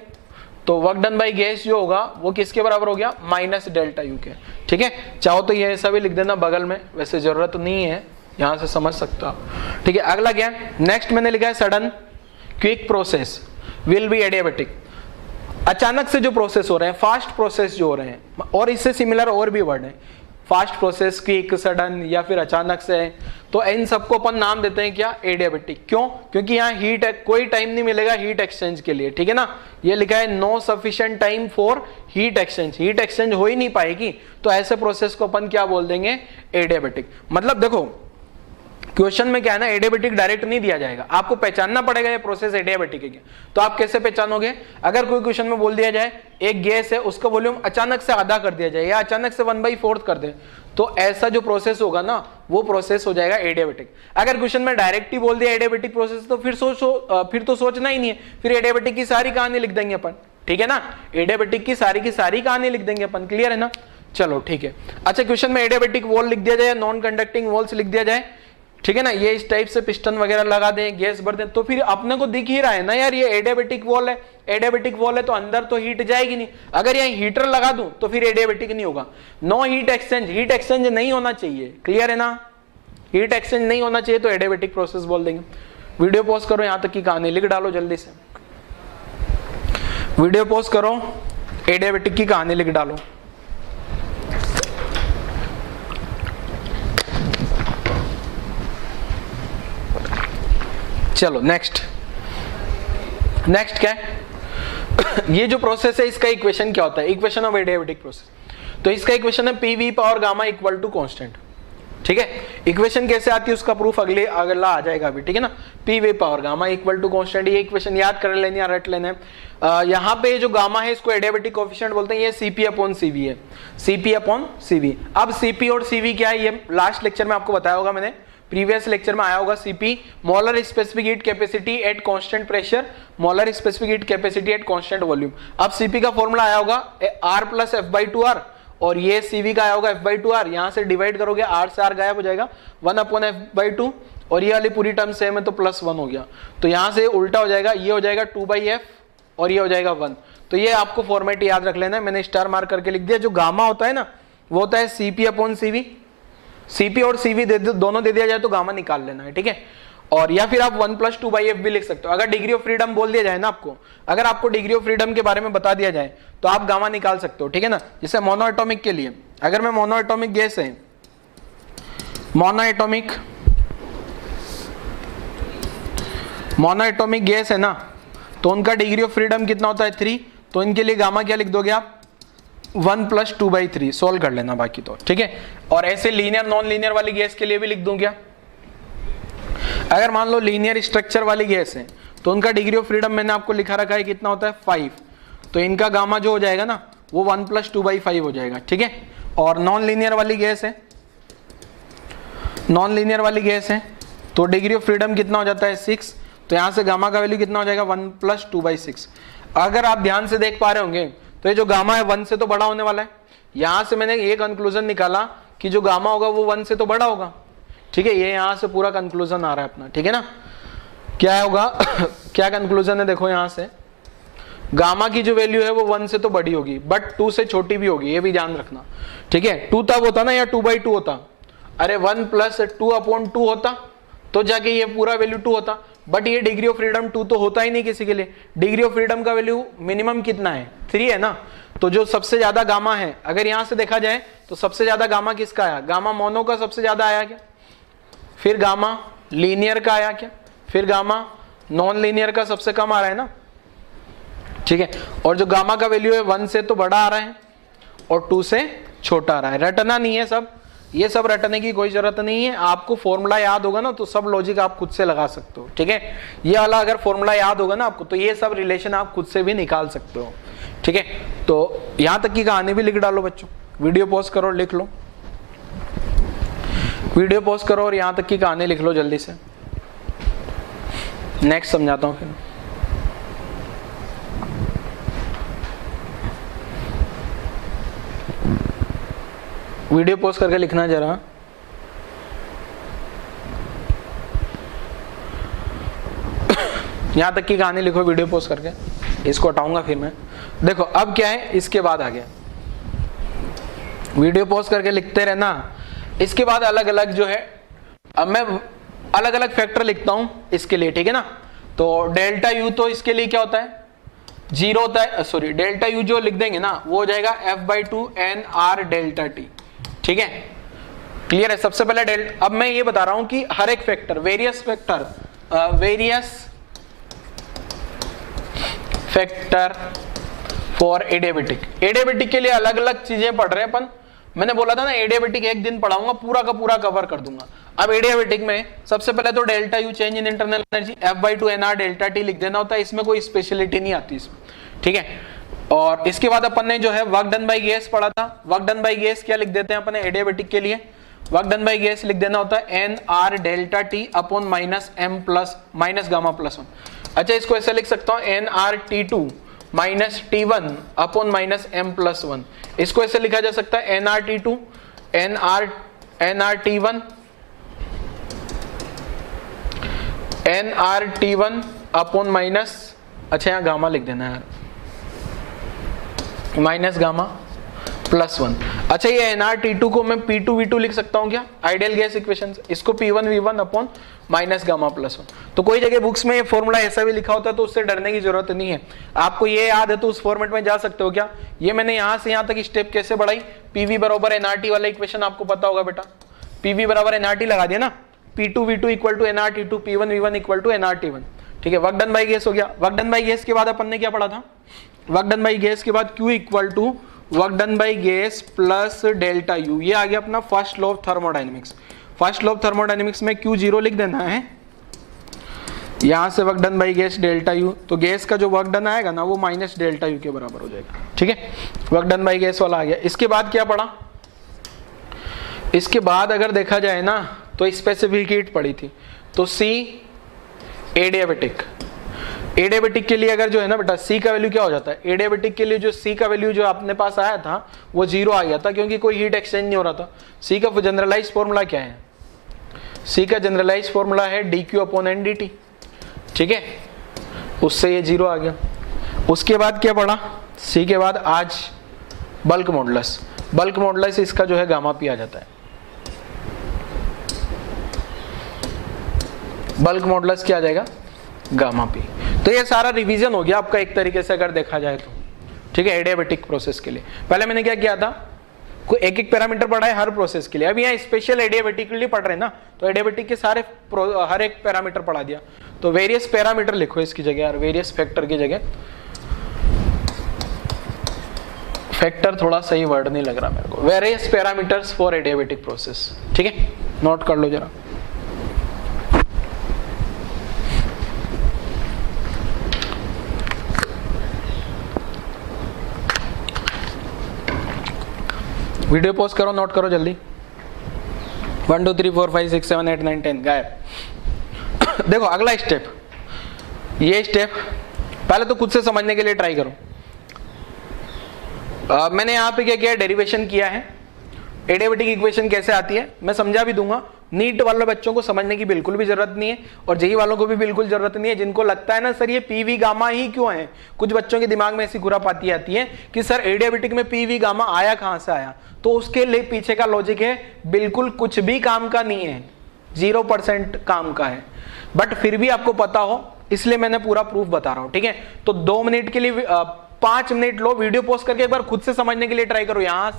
तो वर्क डन बाई गैस जो होगा वो किसके बराबर हो गया, माइनस डेल्टा यू के। ठीक है, चाहो तो ये ऐसा भी लिख देना बगल में, वैसे जरूरत नहीं है, यहां से समझ सकते हो आप। ठीक है, अगला क्या है, नेक्स्ट मैंने लिखा है sudden quick process will be adiabatic. अचानक से जो प्रोसेस हो रहे हैं, फास्ट प्रोसेस जो हो रहे हैं, और इससे सिमिलर और भी वर्ड है, फास्ट प्रोसेस, क्विक, सडन या फिर अचानक से, तो इन सबको अपन नाम देते हैं क्या, एडियाबेटिक। क्यों, क्योंकि यहाँ हीट है, कोई टाइम नहीं मिलेगा हीट एक्सचेंज के लिए। ठीक है ना, ये लिखा है no sufficient time for heat exchange, heat exchange हो ही नहीं पाएगी, तो ऐसे प्रोसेस को अपन क्या बोल देंगे, एडियाबेटिक। मतलब देखो क्वेश्चन में क्या है ना, एडियाबेटिक डायरेक्ट नहीं दिया जाएगा, आपको पहचानना पड़ेगा ये प्रोसेस एडियाबेटिक है क्या। तो आप कैसे पहचानोगे, अगर कोई क्वेश्चन में बोल दिया जाए एक गैस है, उसका वॉल्यूम अचानक से आधा कर दिया जाए या अचानक से 1/4 कर दे, तो ऐसा जो प्रोसेस होगा ना, वो प्रोसेस हो जाएगा एडियाबेटिक। अगर क्वेश्चन में डायरेक्ट ही बोल दिया एडियाबेटिक प्रोसेस, तो फिर तो सोचना ही नहीं है, फिर एडियाबेटिक की सारी कहानी लिख देंगे अपन। ठीक है ना, एडियाबेटिक की सारी कहानी लिख देंगे अपन, क्लियर है ना। चलो ठीक है, अच्छा क्वेश्चन में एडियाबेटिक वॉल लिख दिया जाए, नॉन कंडक्टिंग वॉल्स लिख दिया जाए, ठीक है ना, ये इस टाइप से पिस्टन वगैरह लगा दें, गैस भर दें, तो फिर अपने को दिख ही रहा है ना यार ये एडियाबेटिक वॉल है, एडियाबेटिक वॉल है तो अंदर तो हीट जाएगी नहीं। अगर यहाँ हीटर लगा दूं तो फिर एडियाबेटिक नहीं होगा। No heat exchange, heat exchange नहीं होना चाहिए, क्लियर है ना, हीट एक्सचेंज नहीं होना चाहिए तो एडियाबेटिक प्रोसेस बोल देंगे। वीडियो पॉज करो, यहां तक की कहानी लिख डालो जल्दी से, वीडियो पॉज करो, एडियाबेटिक की कहानी लिख डालो। चलो नेक्स्ट क्या है ये जो प्रोसेस है इसका इक्वेशन क्या होता है, इक्वेशन ऑफ एडियाबेटिक प्रोसेस। तो इसका इक्वेशन है P V power gamma equal to constant. ठीक है, इक्वेशन कैसे आती है उसका प्रूफ अगला आ जाएगा अभी। ठीक है ना, P V power gamma equal to constant, ये इक्वेशन याद कर लेनी या रट लेना है। यहाँ पे जो गामा है इसको एडियाबेटिक कोएफिशिएंट बोलते हैं, ये सीपी अपॉन सीवी है, सीपी अपॉन सीवी। अब सीपी और सीवी क्या है, ये लास्ट लेक्चर में आपको बताया होगा मैंने, प्रीवियस लेक्चर में आया होगा। CP molar specific heat capacity at constant pressure, molar specific heat capacity at constant volume. अब सीपी का फॉर्मूला आया होगा R प्लस F/2R, और ये सीवी का आया होगा F/2R, यहां से डिवाइड करोगे R से R गायब हो जाएगा, 1/F/2, और ये वाली पूरी टर्म सेम है तो +1 हो गया, तो यहां से उल्टा हो जाएगा, ये हो जाएगा 2/F और ये हो जाएगा 1। तो ये आपको फॉर्मेट याद रख लेना है, मैंने स्टार मार्क करके लिख दिया। जो गामा होता है ना वो होता है सीपी अपॉन सीवी, सीपी और सीवी दोनों दे दिया जाए तो गामा निकाल लेना है। ठीक है, और या फिर आप 1 + 2/F भी लिख सकते हो। अगर डिग्री ऑफ फ्रीडम बोल दिया जाए ना आपको, अगर आपको डिग्री ऑफ फ्रीडम के बारे में बता दिया जाए तो आप गामा निकाल सकते हो। ठीक है ना, जैसे मोनो एटॉमिक के लिए, अगर मैं मोनो एटॉमिक गैस है, मोनो एटॉमिक गैस है ना, तो उनका डिग्री ऑफ फ्रीडम कितना होता है 3, तो इनके लिए गामा क्या लिख दोगे आप 1 + 2/3, सोल्व कर लेना बाकी तो। ठीक है, और ऐसे लीनियर नॉन लीनियर वाली गैस के लिए भी लिख दूं क्या, अगर मान लो लीनियर स्ट्रक्चर वाली गैस है तो उनका डिग्री ऑफ फ्रीडम मैंने आपको लिखा रखा है कितना होता है 5, तो इनका गामा जो हो जाएगा ना वो 1 + 2/5 हो जाएगा। ठीक है, और नॉन लीनियर वाली गैस है, नॉन लीनियर वाली गैस है तो डिग्री ऑफ फ्रीडम कितना हो जाता है 6, तो यहां से गामा का वैल्यू कितना हो जाएगा 1 + 2/6। अगर आप ध्यान से देख पा रहे होंगे तो ये जो गामा है 1 से तो बड़ा होने वाला है, यहां से मैंने ये कंक्लूजन निकाला कि जो गामा होगा वो 1 से तो बड़ा होगा। ठीक है, ये यहां से पूरा कंक्लूजन आ रहा है अपना। ठीक है ना, क्या होगा क्या कंक्लूजन है, देखो यहां से गामा की जो वैल्यू है वो 1 से तो बड़ी होगी बट 2 से छोटी भी होगी, ये भी ध्यान रखना। ठीक है, 2 तब होता ना या 2/2 होता, अरे 1 + 2/2 होता तो जाके ये पूरा वैल्यू 2 होता, बट ये डिग्री ऑफ फ्रीडम 2 तो होता ही नहीं किसी के लिए। डिग्री ऑफ फ्रीडम का वैल्यू मिनिमम कितना है 3 है ना, तो जो सबसे ज्यादा गामा है, अगर यहां से देखा जाए तो सबसे ज्यादा गामा किसका आया, गामा मोनो का सबसे ज्यादा आया क्या, फिर गामा लीनियर का आया क्या, फिर गामा नॉन लीनियर का सबसे कम आ रहा है ना। ठीक है, और जो गामा का वैल्यू है 1 से तो बड़ा आ रहा है और 2 से छोटा आ रहा है। रटना नहीं है सब, ये सब रटने की कोई जरूरत नहीं है, आपको फॉर्मूला याद होगा ना तो सब लॉजिक आप खुद से लगा सकते हो। ठीक है, ये वाला अगर फॉर्मूला याद होगा ना आपको तो ये सब रिलेशन आप खुद से भी निकाल सकते हो। ठीक है, तो यहां तक की कहानी भी लिख डालो बच्चों, वीडियो पॉज करो लिख लो, वीडियो पॉज करो और यहां तक की कहानी लिख लो जल्दी से, नेक्स्ट समझाता हूं फिर। वीडियो पॉज करके लिखना जरा। यहां तक की कहानी लिखो वीडियो पॉज करके, इसको हटाऊंगा फिर मैं। देखो अब क्या है, इसके बाद आ गया, वीडियो पॉज करके लिखते रहना। इसके बाद अलग अलग जो है, अब मैं अलग अलग फैक्टर लिखता हूं इसके लिए, ठीक है ना। तो डेल्टा यू तो इसके लिए क्या होता है, 0 होता है, सॉरी डेल्टा यू जो लिख देंगे ना वो हो जाएगा f/2 n r delta t, ठीक है, क्लियर है। सबसे पहले डेल्टा, अब मैं ये बता रहा हूं कि हर एक factor, various factor for adiabatic, adiabatic के लिए अलग अलग चीजें पढ़ रहे हैं अपन। मैंने बोला था ना एडियाबेटिक एक दिन पढ़ाऊंगा, पूरा का पूरा कवर कर दूंगा। अब एडियाबेटिक में सबसे पहले तो delta U change in internal energy f/2 nr delta t लिख देना होता है, इसमें कोई स्पेशलिटी नहीं आती इसमें, ठीक है। और इसके बाद अपन ने जो है वर्क डन बाय गैस पढ़ा था। वर्क डन बाय गैस क्या लिख देते हैं अपन एडियाबेटिक के लिए, वर्क डन बाय गैस लिख देना होता है nr delta t upon minus gamma plus 1। अच्छा इसको ऐसे लिख सकता हूं nr t2 minus t1 upon minus m plus 1। इसको ऐसे लिखा जा सकता है nr t2 nr t1 nr upon minus, अच्छा यहाँ गामा लिख देना यार, माइनस गामा प्लस 1। अच्छा ये nr t2 को मैं p2 v2 लिख सकता हूँ क्या, आइडियल गैस इक्वेशन, इसको p1 v1 upon minus gamma plus 1। तो कोई जगह बुक्स में ये फॉर्मूला ऐसा भी लिखा होता है तो उससे डरने की जरूरत नहीं है, आपको ये याद है तो उस फॉर्मेट में जा सकते हो क्या। ये मैंने यहाँ से यहाँ तक स्टेप कैसे बढ़ाई, pv बराबर nrt वाला इक्वेशन आपको पता होगा बेटा, pv बराबर nrt लगा दिया ना, p2 v2 equal to nr t2 p1 v1 equal to nr t1, ठीक है। वर्क डन बाय गैस हो गया। वर्क डन बाय गैस के बाद अपन ने क्या पढ़ा था, वर्क डन बाय गैस के बाद q equal to work done by gas plus delta U, ये आ गया अपना first law of thermodynamics. First law of thermodynamics में q0 लिख देना है, यहां से work done by gas delta U, तो गैस का जो वर्क डन आएगा ना वो माइनस डेल्टा यू के बराबर हो जाएगा, ठीक है। वर्क डन बाय गैस वाला आ गया। इसके बाद क्या पढ़ा, इसके बाद अगर देखा जाए ना तो स्पेसिफिक हीट पड़ी थी, तो C एडियाबेटिक, एडियाबेटिक के लिए अगर जो है ना बेटा C का वैल्यू क्या हो जाता है, एडियाबेटिक के लिए जो C का वैल्यू जो अपने पास आया था वो 0 आ गया था, क्योंकि कोई हीट एक्सचेंज नहीं हो रहा था। C का जनरलाइज फॉर्मूला क्या है, C का जनरलाइज फॉर्मूला है dq अपॉन ndt, ठीक है, उससे ये 0 आ गया। उसके बाद क्या पढ़ा, C के बाद आज बल्क मॉडुलस, बल्क मॉडुलस इसका जो है गामा पी आ जाता है, बल्क मॉडुलस क्या आ जाएगा, गामा पी। तो ये सारा रिवीजन हो गया आपका एक तरीके से अगर देखा जाए तो, ठीक है, एडियाबेटिक प्रोसेस के लिए। पहले मैंने क्या किया था, कोई एक एक पैरामीटर पढ़ा है हर प्रोसेस के लिए, अब यहाँ स्पेशल एडियाबेटिक के लिए पढ़ रहे हैं ना, तो एडियाबेटिक के सारे हर एक पैरामीटर पढ़ा दिया। तो वेरियस पैरामीटर लिखो इसकी जगह यार, वेरियस फैक्टर की जगह, फैक्टर थोड़ा सही वर्ड नहीं लग रहा मेरे को, various parameters for adiabatic process, ठीक है, नोट कर लो जरा। वीडियो पॉज करो, नोट करो जल्दी। 1 2 3 4 5 6 7 8 9 10 गायब। देखो अगला स्टेप, ये स्टेप पहले तो खुद से समझने के लिए ट्राई करो। मैंने यहाँ पे क्या किया, डेरिवेशन किया है, एडियाबेटिक इक्वेशन कैसे आती है मैं समझा भी दूंगा। नीट वाले बच्चों को समझने की बिल्कुल भी जरूरत नहीं है, और जेई वालों को भी बिल्कुल जरूरत नहीं है, जिनको लगता है ना सर ये पीवी गामा ही क्यों है। कुछ बच्चों के दिमाग में ऐसी खुरापाती आती है कि सर एडियाबेटिक में पीवी गामा आया कहां से आया, तो उसके लिए पीछे का लॉजिक है बिल्कुल कुछ भी काम का नहीं है, 0% काम का है, बट फिर भी आपको पता हो इसलिए मैंने पूरा प्रूफ बता रहा हूं, ठीक है। तो 2 मिनट के लिए 5 मिनट लो, वीडियो पॉज करके एक बार खुद से समझने के लिए ट्राई करो, यहां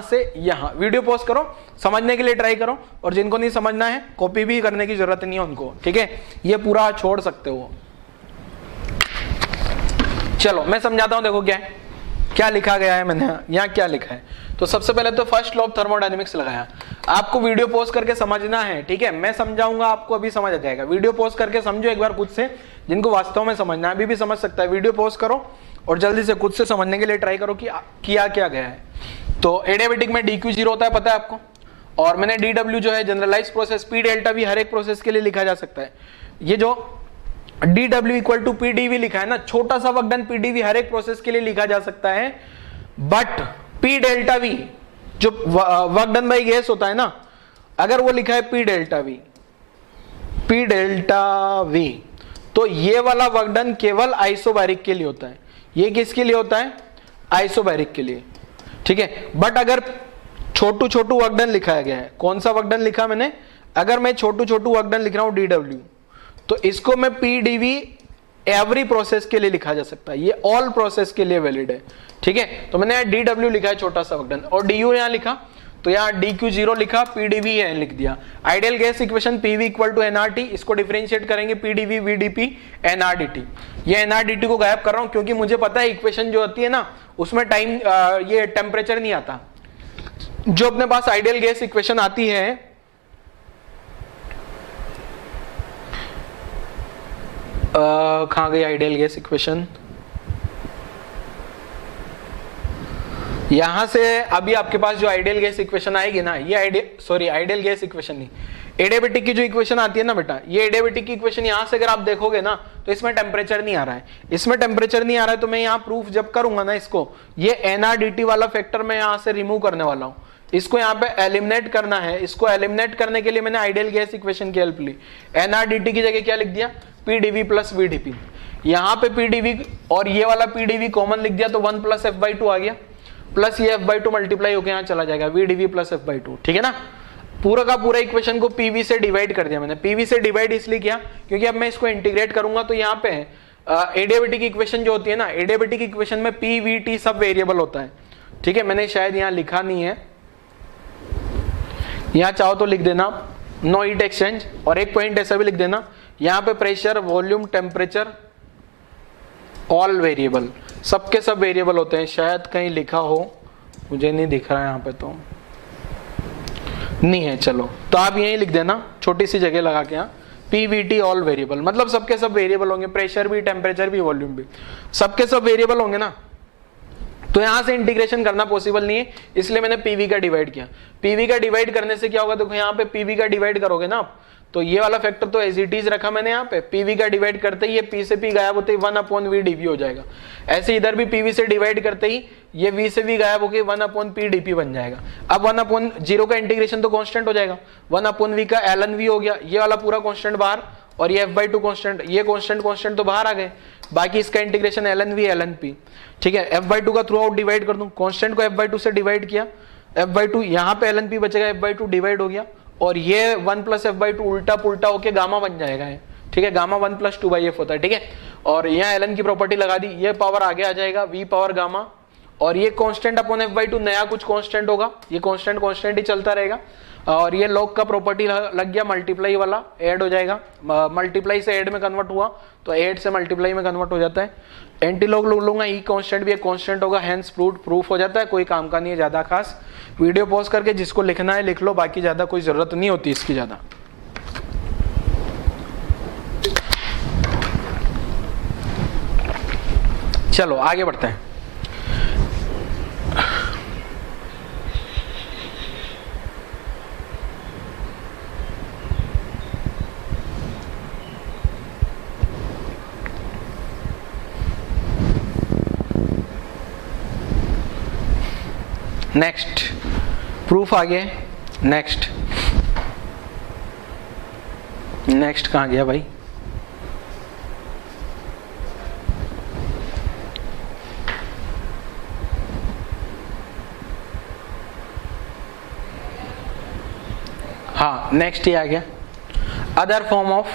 से यहां वीडियो पॉज करो, समझने के लिए ट्राई करो, और जिनको नहीं समझना है कॉपी भी करने की जरूरत नहीं है उनको, ठीक है, ये पूरा छोड़ सकते हो। चलो मैं समझाता हूं, देखो क्या लिखा गया है मैंने यहाँ क्या लिखा है। तो सबसे पहले तो फर्स्ट लॉ ऑफ थर्मोडायनेमिक्स लगाया, आपको वीडियो पॉज करके समझना है, ठीक है, मैं समझाऊंगा आपको अभी समझ आ जाएगा, वीडियो पॉज करके समझो एक बार खुद से, जिनको वास्तव में समझना है अभी भी समझ सकता है, वीडियो पॉज करो और जल्दी से खुद से समझने के लिए ट्राई करो कि किया क्या गया है। तो एडियाबेटिक में dq 0 होता है पता है आपको, और मैंने dw जो है जनरलाइज प्रोसेस, p डेल्टा भी हर एक प्रोसेस के लिए लिखा जा सकता है। ये जो dw इक्वल टू pdv लिखा है ना, छोटा सा वर्क डन pdv हर एक प्रोसेस के लिए लिखा जा सकता है, बट p डेल्टा v जो वर्क डन बाई गैस होता है ना, अगर वो लिखा है पी डेल्टा वी, तो ये वाला वर्क डन केवल आइसोबैरिक के लिए होता है। ये किसके लिए होता है? आइसोबैरिक के लिए, ठीक है। बट अगर छोटू छोटू वर्क डन लिखाया गया है, कौन सा वर्क डन लिखा मैंने? अगर मैं छोटू छोटू वर्क डन लिख रहा हूं DW, तो इसको मैं PDV एवरी प्रोसेस के लिए लिखा जा सकता है, ये ऑल प्रोसेस के लिए वैलिड है, ठीक है। तो मैंने यहाँ DW लिखा है छोटा सा वर्क डन, और DU यहाँ लिखा, तो यहाँ DQ0 लिखा, PDV है लिख दिया। Ideal gas equation PV equal to NRT, इसको डिफरेंशिएट करेंगे PDV VDP NRDT। ये NRDT को गायब कर रहा हूं क्योंकि मुझे पता है इक्वेशन जो होती है ना उसमें टाइम ये टेम्परेचर नहीं आता। जो अपने पास आइडियल गैस इक्वेशन आती है, कहां गई आइडियल गैस इक्वेशन? यहां से अभी आपके पास जो आइडियल गैस इक्वेशन आएगी ना, ये आइडियल गैस इक्वेशन नहीं, एडियाबेटिक की जो इक्वेशन आती है ना बेटा, ये एडियाबेटिक की इक्वेशन यहां से अगर आप देखोगे ना तो इसमें टेम्परेचर नहीं आ रहा है, इसमें टेम्परेचर नहीं आ रहा है। तो मैं यहाँ प्रूफ जब करूंगा ना इसको, ये NRDT वाला फैक्टर मैं यहां से रिमूव करने वाला हूं, इसको यहाँ पे एलिमिनेट करना है। इसको एलिमिनेट करने के लिए मैंने आइडियल गैस इक्वेशन की हेल्प ली। NRDT की जगह क्या लिख दिया? PDV plus VDP। यहाँ पे PDV और ये वाला PDV कॉमन लिख दिया, तो 1 प्लस F/2 आ गया, प्लस ये F/2 मल्टीप्लाई होकर यहाँ चला जाएगा, VDV प्लस F/2, ठीक है ना। पूरा का पूरा इक्वेशन को PV से डिवाइड कर दिया मैंने। PV से डिवाइड इसलिए किया क्योंकि अब मैं इसको इंटीग्रेट करूंगा तो यहाँ पे एडियाबेटिक इक्वेशन जो होती है ना, एडियाबेटिक इक्वेशन में PVT सब वेरिएबल होता है, ठीक है। मैंने शायद यहाँ लिखा नहीं है, यहाँ चाहो तो लिख देना नो हीट एक्सचेंज, और एक पॉइंट ऐसा भी लिख देना, यहाँ पे pressure, volume, temperature all variable, सबके सब वेरिएबल होते हैं। शायद कहीं लिखा हो, मुझे नहीं दिख रहा है यहाँ पे, तो नहीं है, चलो तो आप यहीं लिख देना छोटी सी जगह लगा के, यहाँ PVT ऑल वेरिएबल, मतलब सबके सब वेरिएबल होंगे, प्रेशर भी, टेम्परेचर भी, वॉल्यूम भी, सबके सब वेरिएबल होंगे ना। तो यहां से इंटीग्रेशन करना पॉसिबल नहीं है, इसलिए मैंने PV का डिवाइड किया। PV का डिवाइड करने से क्या होगा? देखो यहाँ पे PV का डिवाइड करोगे ना आप, तो ये वाला फैक्टर तो एज इट इज रखा मैंने यहाँ पे, PV का डिवाइड करते ही ये P से P गायब होते ही 1/VdV हो जाएगा। ऐसे इधर भी PV से डिवाइड करते ही ये V से V गायब होकर 1/PdP बन जाएगा। अब 1/0 का इंटीग्रेशन तो कांस्टेंट हो जाएगा, 1/V का ln V हो गया, ये वाला पूरा कांस्टेंट बाहर, और ये F/2 कांस्टेंट, ये कांस्टेंट तो बाहर आ गए, बाकी इसका integration ln V ln P, ठीक है। F/2 का थ्रू आउट डिवाइड कर दूं, कांस्टेंट को F/2 से डिवाइड किया, F/2 यहाँ पे ln P बचेगा, F/2 डिवाइड हो गया, और ये 1 प्लस F/2 उल्टा पुल्टा होके गामा बन जाएगा, ठीक है। गामा 1 प्लस 2/F होता है, ठीक है। और यहाँ ln की प्रॉपर्टी लगा दी, ये पावर आगे आ जाएगा V पावर गामा, और ये कांस्टेंट अपॉन F/2 नया कुछ कांस्टेंट होगा, ये कांस्टेंट ही चलता रहेगा, और ये लॉग का प्रॉपर्टी लग गया, मल्टीप्लाई वाला ऐड हो जाएगा, मल्टीप्लाई से ऐड में कन्वर्ट हुआ तो ऐड से मल्टीप्लाई में कन्वर्ट हो जाता है। एंटी लॉग लूंगा, ई कांस्टेंट भी एक कांस्टेंट होगा, हेंस प्रूफ हो जाता है, कोई काम का नहीं है ज्यादा खास। वीडियो पॉज करके जिसको लिखना है लिख लो, बाकी ज्यादा कोई जरूरत नहीं होती इसकी ज्यादा। चलो आगे बढ़ते हैं। नेक्स्ट प्रूफ आ गया, नेक्स्ट कहाँ गया भाई? हाँ नेक्स्ट ही आ गया, other form of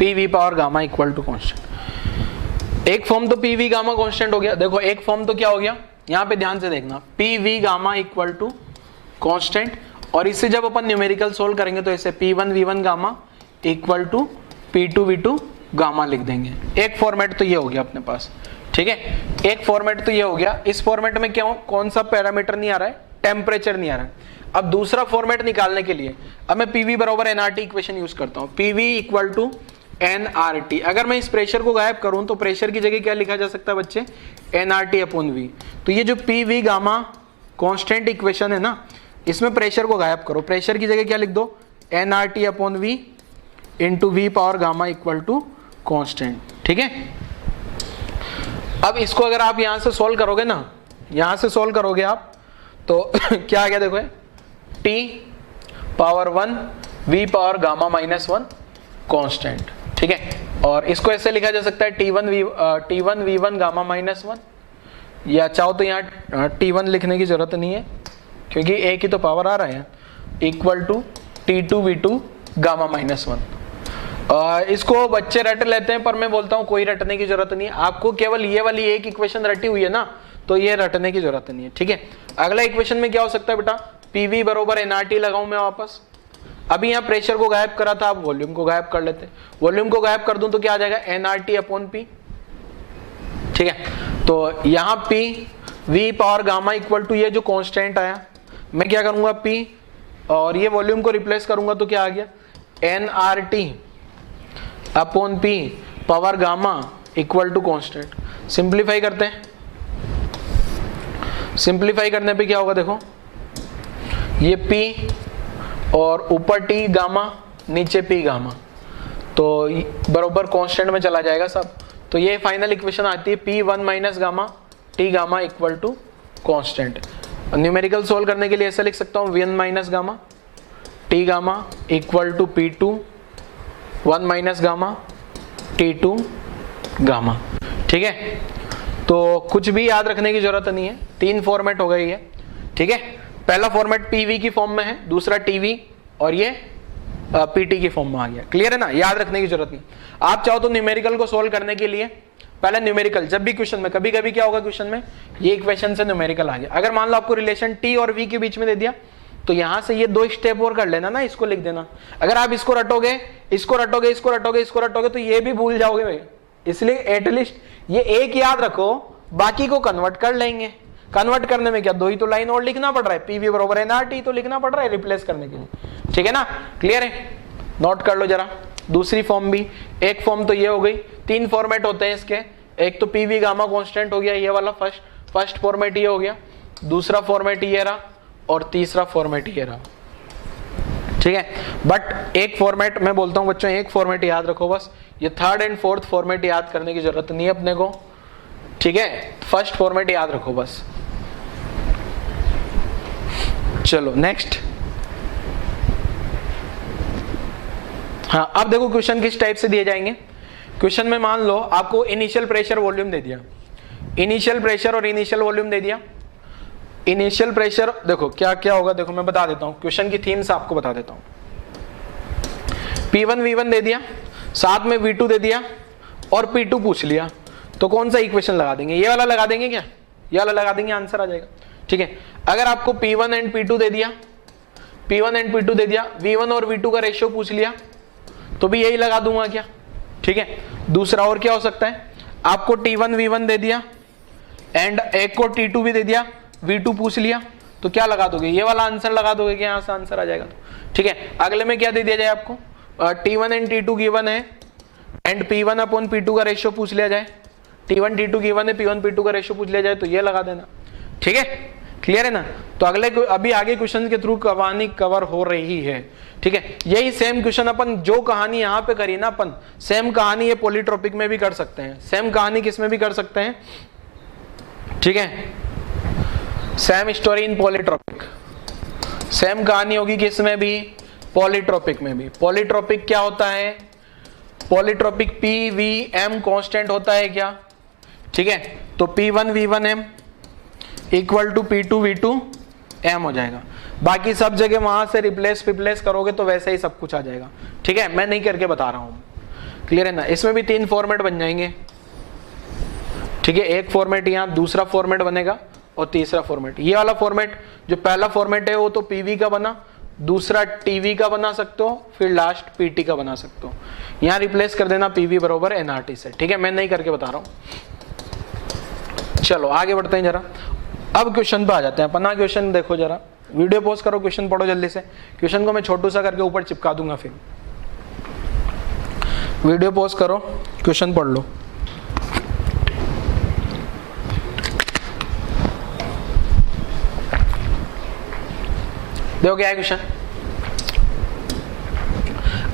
PV power gamma equal to constant. एक फॉर्म तो PV गामा कॉन्स्टेंट हो गया, देखो एक फॉर्म तो क्या हो गया, यहाँ पे ध्यान से देखना, PV gamma equal to constant, और इससे जब अपन न्यूमेरिकल सोल्व करेंगे तो इसे P1 V1 gamma equal to P2 V2 gamma लिख देंगे। एक फॉर्मेट तो ये हो गया अपने पास, ठीक है, एक फॉर्मेट तो ये हो गया। इस फॉर्मेट में क्या हो, कौन सा पैरामीटर नहीं आ रहा है, टेम्परेचर नहीं आ रहा है। अब दूसरा फॉर्मेट निकालने के लिए अब मैं PV बराबर NRT इक्वेशन यूज करता हूँ, PV इक्वल टू NRT। अगर मैं इस प्रेशर को गायब करूं तो प्रेशर की जगह क्या लिखा जा सकता है बच्चे, NRT अपॉन V। तो ये जो PV गामा कांस्टेंट इक्वेशन है ना, इसमें प्रेशर को गायब करो, प्रेशर की जगह क्या लिख दो, NRT upon V into V power gamma equal to constant, ठीक है। अब इसको अगर आप यहां से सॉल्व करोगे ना, यहां से सॉल्व करोगे आप, तो क्या आ गया देखो, T power 1 V power gamma minus 1 constant, ठीक है। और इसको ऐसे लिखा जा सकता है T1 V1 गामा माइनस 1, या चाहो तो यहाँ T1 लिखने की जरूरत नहीं है क्योंकि एक ही तो पावर आ रहा है, equal to T2 V2 gamma minus 1। इसको बच्चे रट लेते हैं, पर मैं बोलता हूँ कोई रटने की जरूरत नहीं है, आपको केवल ये वाली एक इक्वेशन रटी हुई है ना, तो ये रटने की जरूरत नहीं है, ठीक है। अगला इक्वेशन में क्या हो सकता है बेटा, PV बरोबर nRT लगाऊं मैं वापस। अभी यहाँ प्रेशर को गायब करा था, आप वॉल्यूम को गायब कर लेते हैं, वॉल्यूम को गायब कर दूं तो क्या आ जाएगा, nRT अपॉन P, ठीक है। तो यहाँ P V power gamma equal to ये जो कांस्टेंट आया, मैं क्या करूंगा P और ये वॉल्यूम को रिप्लेस करूंगा तो क्या आ गया, nRT upon P power gamma equal to constant. Simplify करते हैं, सिंप्लीफाई करने पे क्या होगा देखो, ये P और ऊपर T गामा नीचे P गामा, तो बरोबर कांस्टेंट में चला जाएगा सब। तो ये फाइनल इक्वेशन आती है P1 minus gamma T gamma equal to constant. Numerical solve करने के लिए ऐसा लिख सकता हूँ V1 minus gamma T gamma equal to P2 1 minus gamma T2 gamma, ठीक है। तो कुछ भी याद रखने की जरूरत नहीं है, 3 फॉर्मेट हो गई है, ठीक है। पहला फॉर्मेट PV की फॉर्म में है, दूसरा TV और ये PT की फॉर्म में आ गया, क्लियर है ना, याद रखने की जरूरत नहीं। आप चाहो तो न्यूमेरिकल को सोल्व करने के लिए पहले न्यूमेरिकल, जब भी क्वेश्चन में कभी कभी क्या होगा, क्वेश्चन में ये इक्वेशन से न्यूमेरिकल आ गया, अगर मान लो आपको रिलेशन T और V के बीच में दे दिया तो यहां से ये 2 स्टेप और कर लेना ना, इसको लिख देना। अगर आप इसको रटोगे, इसको रटोगे, इसको रटोगे, इसको रटोगे तो ये भी भूल जाओगे भाई, इसलिए एटलीस्ट ये एक याद रखो, बाकी को कन्वर्ट कर लेंगे। कन्वर्ट करने में क्या 2 ही तो लाइन और लिखना पड़ रहा है, PV बरोबर nRT तो लिखना पड़ रहा है रिप्लेस करने के लिए, ठीक है ना, क्लियर है। नोट कर लो जरा, दूसरी फॉर्म भी, एक फॉर्म तो ये हो गई, 3 फॉर्मेट होते हैं इसके, एक तो PV गामा कांस्टेंट हो गया ये वाला, फर्स्ट फॉर्मेट ये हो गया, दूसरा फॉर्मेट ये रहा और तीसरा फॉर्मेट ये रहा, ठीक है। बट एक फॉर्मेट मैं बोलता हूं बच्चों, एक फॉर्मेट याद रखो बस, ये 3rd एंड 4th फॉर्मेट याद करने की जरूरत नहीं है अपने को, ठीक है। फर्स्ट फॉर्मेट याद रखो बस। चलो नेक्स्ट, हाँ अब देखो क्वेश्चन किस टाइप से दिए जाएंगे। क्वेश्चन में मान लो आपको इनिशियल प्रेशर वॉल्यूम दे दिया, इनिशियल प्रेशर और इनिशियल वॉल्यूम दे दिया। इनिशियल प्रेशर देखो क्या क्या होगा, देखो मैं बता देता हूं, क्वेश्चन की थीम से आपको बता देता हूं। P1 V1 दे दिया, साथ में V2 दे दिया और P2 पूछ लिया, तो कौन सा इक्वेशन लगा देंगे, ये वाला लगा देंगे क्या, ये वाला लगा देंगे, आंसर आ जाएगा, ठीक है। अगर आपको P1 एंड P2 दे दिया, P1 एंड P2 दे दिया, V1 और V2 का रेशियो पूछ लिया, तो भी यही लगा दूंगा क्या, ठीक है। दूसरा और क्या हो सकता है, आपको T1 V1 दे दिया एंड एक को T2 भी दे दिया, V2 पूछ लिया, तो क्या लगा दोगे, ये वाला आंसर लगा दोगे कि यहाँ से आंसर आ जाएगा, ठीक है। अगले में क्या दे दिया जाए आपको, T1 एंड T2 गिवन है एंड P1 अपॉन P2 का रेशियो पूछ लिया जाए, T1 T2 गिवन है, P1 P2 का रेशियो पूछ लिया जाए, तो ये लगा देना, ठीक है, क्लियर है ना। तो अगले अभी आगे क्वेश्चन के थ्रू कहानी कवर हो रही है, ठीक है। यही सेम क्वेश्चन अपन जो कहानी यहाँ पे करी ना अपन, सेम कहानी ये पॉलीट्रॉपिक में भी कर सकते हैं, सेम कहानी किस में भी कर सकते हैं, ठीक है। Same story in polytropic, same कहानी होगी किस में भी, पॉलीट्रॉपिक में भी। पॉलीट्रॉपिक क्या होता है, पॉलीट्रॉपिक PVM कांस्टेंट होता है क्या, ठीक है। तो P1 V1 M equal to P2 V2 M हो जाएगा, बाकी सब जगह वहां से रिप्लेस करोगे तो वैसे ही सब कुछ आ जाएगा, ठीक है। मैं नहीं करके बता रहा हूं, क्लियर है ना। इसमें भी 3 फॉर्मेट बन जाएंगे, ठीक है। एक फॉर्मेट यहाँ, दूसरा फॉर्मेट बनेगा और तीसरा फॉर्मेट। ये वाला फॉर्मेट जो पहला फॉर्मेट है वो तो PV का बना, दूसरा TV का बना सकते हो, फिर लास्ट PT का बना सकते हो। यहाँ रिप्लेस कर देना PV बरोबर nRT से, ठीक है। मैं नहीं करके बता रहा हूं। चलो आगे बढ़ते हैं जरा, अब क्वेश्चन पे आ जाते हैं। अपना क्वेश्चन देखो जरा, वीडियो पॉज करो, क्वेश्चन पढ़ो जल्दी से। क्वेश्चन को मैं छोटू सा करके ऊपर चिपका दूंगा, फिर वीडियो पॉज करो, क्वेश्चन पढ़ लो। देखो क्या है question,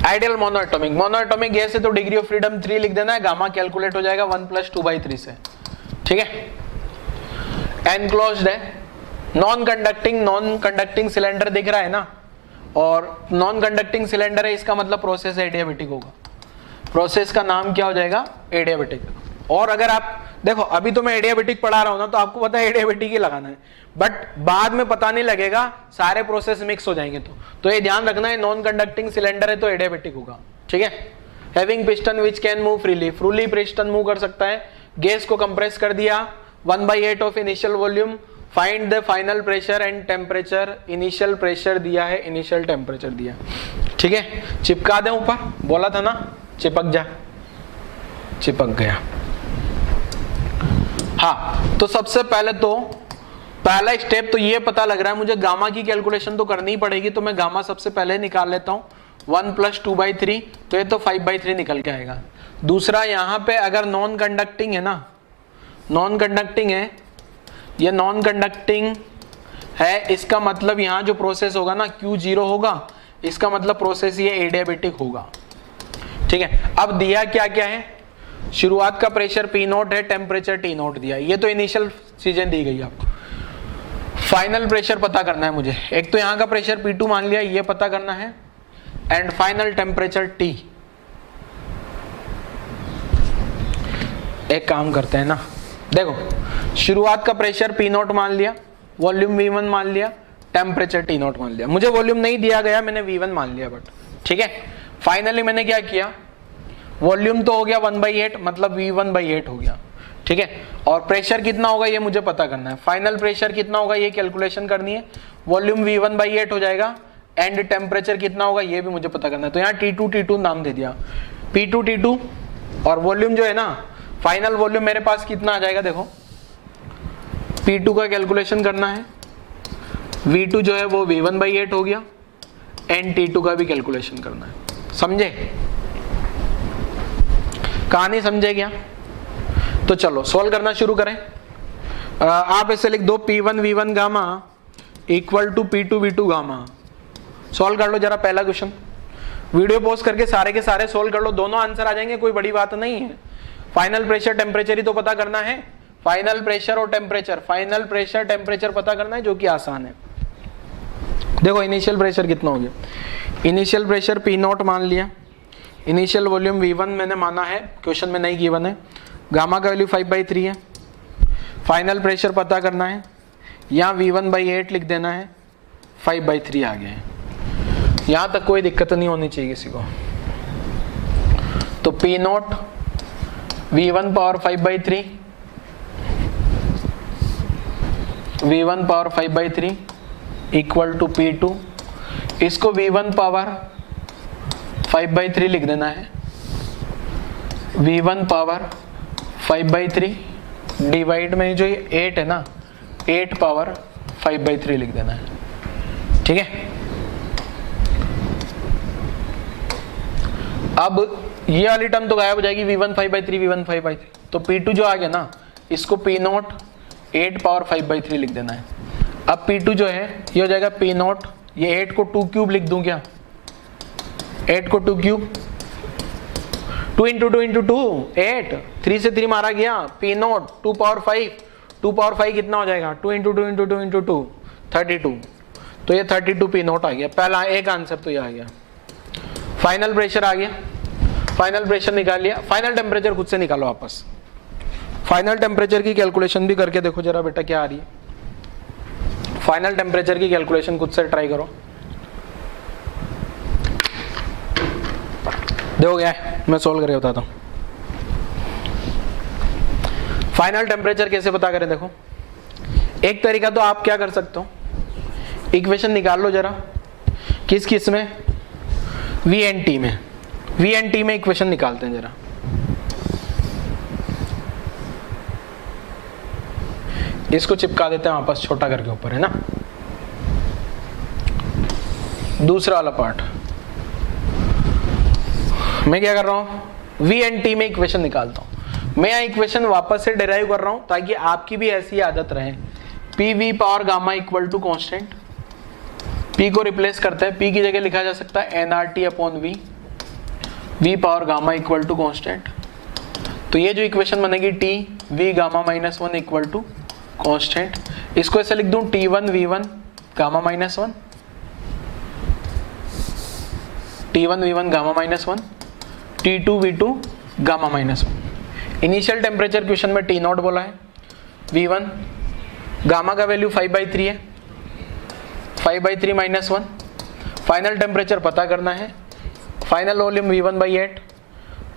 ideal monoatomic, monoatomic gas है तो डिग्री ऑफ फ्रीडम 3 लिख देना है, गामा कैलकुलेट हो जाएगा 1 + 2/3 से, ठीक है। एनक्लोज्ड है, नॉन कंडक्टिंग सिलेंडर दिख रहा है ना, और नॉन कंडक्टिंग सिलेंडर है, इसका मतलब प्रोसेस एडियाबेटिक होगा। प्रोसेस का नाम क्या हो जाएगा? एडियाबेटिक। और अगर आप देखो, अभी तो मैं एडियाबेटिक पढ़ा रहा हूं ना, तो आपको पता है एडियाबेटिक ही लगाना है, बट बाद में पता नहीं लगेगा, सारे प्रोसेस मिक्स हो जाएंगे। तो ये ध्यान रखना है, नॉन कंडक्टिंग सिलेंडर है तो एडियाबेटिक होगा, ठीक है। Having piston which can move freely piston move कर सकता है। गैस को कंप्रेस कर दिया, 1/8 of initial volume, find the final pressure and temperature. Initial pressure दिया है, इनिशियल टेम्परेचर दिया, ठीक है। चिपका दे ऊपर, बोला था ना चिपक जा, चिपक गया। हाँ, तो सबसे पहले तो पहला स्टेप तो ये पता लग रहा है मुझे, गामा की कैलकुलेशन तो करनी ही पड़ेगी, तो मैं गामा सबसे पहले निकाल लेता हूं। 1 + 2/3, तो ये तो 5/3 निकल के आएगा। दूसरा, यहाँ पे अगर नॉन कंडक्टिंग है ना, नॉन कंडक्टिंग है, ये नॉन कंडक्टिंग है, इसका मतलब यहाँ जो प्रोसेस होगा ना Q0 होगा, इसका मतलब प्रोसेस ये एडियाबेटिक होगा, ठीक है। अब दिया क्या क्या है, शुरुआत का प्रेशर P0 है, टेम्परेचर T0 दिया, ये तो इनिशियल चीजें दी गई आपको। फाइनल प्रेशर पता करना है मुझे, एक तो यहाँ का प्रेशर P2 मान लिया, ये पता करना है, एंड फाइनल टेम्परेचर T। एक काम करते हैं ना, देखो शुरुआत का प्रेशर P0 मान लिया, वॉल्यूम V1 मान लिया, टेम्परेचर T0 मान लिया। मुझे वॉल्यूम नहीं दिया गया, मैंने V1 मान लिया, बट ठीक है। फाइनली मैंने क्या किया, वॉल्यूम तो हो गया 1/8, मतलब V1/8 हो गया, ठीक है। और प्रेशर कितना होगा ये मुझे पता करना है, फाइनल प्रेशर कितना होगा ये कैलकुलेशन करनी है। वॉल्यूम V1/8 हो जाएगा, एंड टेम्परेचर कितना होगा ये भी मुझे पता करना है। तो यहाँ T2 नाम दे दिया, P2 और वॉल्यूम जो है ना, फाइनल वॉल्यूम मेरे पास कितना आ जाएगा, देखो P2 का कैलकुलेशन करना है, V2 जो है वो V1/8 हो गया, एंड T2 का भी कैलकुलेशन करना है। समझे? कहानी समझे क्या? तो चलो सॉल्व करना शुरू करें। आप ऐसे लिख दो, P1 V1 gamma equal to P2 V2 gamma. Solve कर लो जरा पहला क्वेश्चन, वीडियो पॉज करके सारे के सारे सॉल्व कर लो, दोनों आंसर आ जाएंगे, कोई बड़ी बात नहीं है। फाइनल प्रेशर टेम्परेचर ही तो पता करना है, फाइनल प्रेशर और टेम्परेचर, फाइनल प्रेशर टेम्परेचर पता करना है, जो कि आसान है। देखो इनिशियल प्रेशर कितना हो गया, इनिशियल प्रेशर P0 मान लिया, इनिशियल वॉल्यूम V1 मैंने माना है, क्वेश्चन में नहीं गिवन है, गामा का वैल्यू 5/3 है, फाइनल प्रेशर पता करना है, यहाँ V1/8 लिख देना है, 5/3 आ गया है। यहाँ तक कोई दिक्कत नहीं होनी चाहिए किसी को। तो P0 V1 power 5/3, V1 power 5/3 equal to P2, इसको V1 पावर 5/3 लिख देना है, V1 पावर 5/3 डिवाइड में जो ये 8 है ना, 8 पावर 5/3 लिख देना है, ठीक है। अब ये वाली टर्म तो गायब हो जाएगी, V1 5/3 V1 5/3, तो P2 जो आ गया ना, इसको P0 8 पावर 5/3 लिख देना है। अब P2 जो है ये हो जाएगा P0, ये 8 को 2 क्यूब लिख दूं क्या, 8 को 2 क्यूब, 2 × 2 × 2 8, 3 से 3 मारा गया, P0 2 पावर 5, 2 पावर 5 कितना हो जाएगा, 2 × 2 × 2 × 2 32, तो ये 32 P0 आ गया। पहला एक आंसर तो ये आ गया। फाइनल प्रेशर आ गया, फाइनल प्रेशर निकाल लिया, फाइनल टेम्परेचर खुद से निकालो वापस। फाइनल टेम्परेचर की कैलकुलेशन भी करके देखो जरा बेटा क्या आ रही है। फाइनल टेम्परेचर की कैलकुलेशन खुद से ट्राई करो, देखो क्या है, मैं सोल्व करके बताता हूँ। फाइनल टेम्परेचर कैसे पता करें, देखो एक तरीका तो आप क्या कर सकते हो, इक्वेशन निकाल लो जरा, किस किस में, V एंड T में, V एंड T में इक्वेशन निकालते हैं जरा। इसको चिपका देते हैं वापस छोटा करके ऊपर, है ना। दूसरा वाला पार्ट मैं क्या कर रहा हूं, V एंड T में इक्वेशन निकालता हूं। मैं यहाँ इक्वेशन वापस से डिराइव कर रहा हूं ताकि आपकी भी ऐसी आदत रहे। PV power gamma equal to constant, P को रिप्लेस करते हैं, P की जगह लिखा जा सकता है nRT/V, V power gamma equal to constant. तो ये जो इक्वेशन बनेगी T V gamma -1 equal to constant, इसको ऐसे लिख दूं T1 V1 gamma minus 1, T1 V1 gamma minus 1, T2 V2 gamma minus 1। Initial temperature question में T नॉट बोला है, V1 गामा का वैल्यू 5/3 है, 5/3 माइनस 1। फाइनल टेम्परेचर पता करना है, फाइनल वॉल्यूम V1/8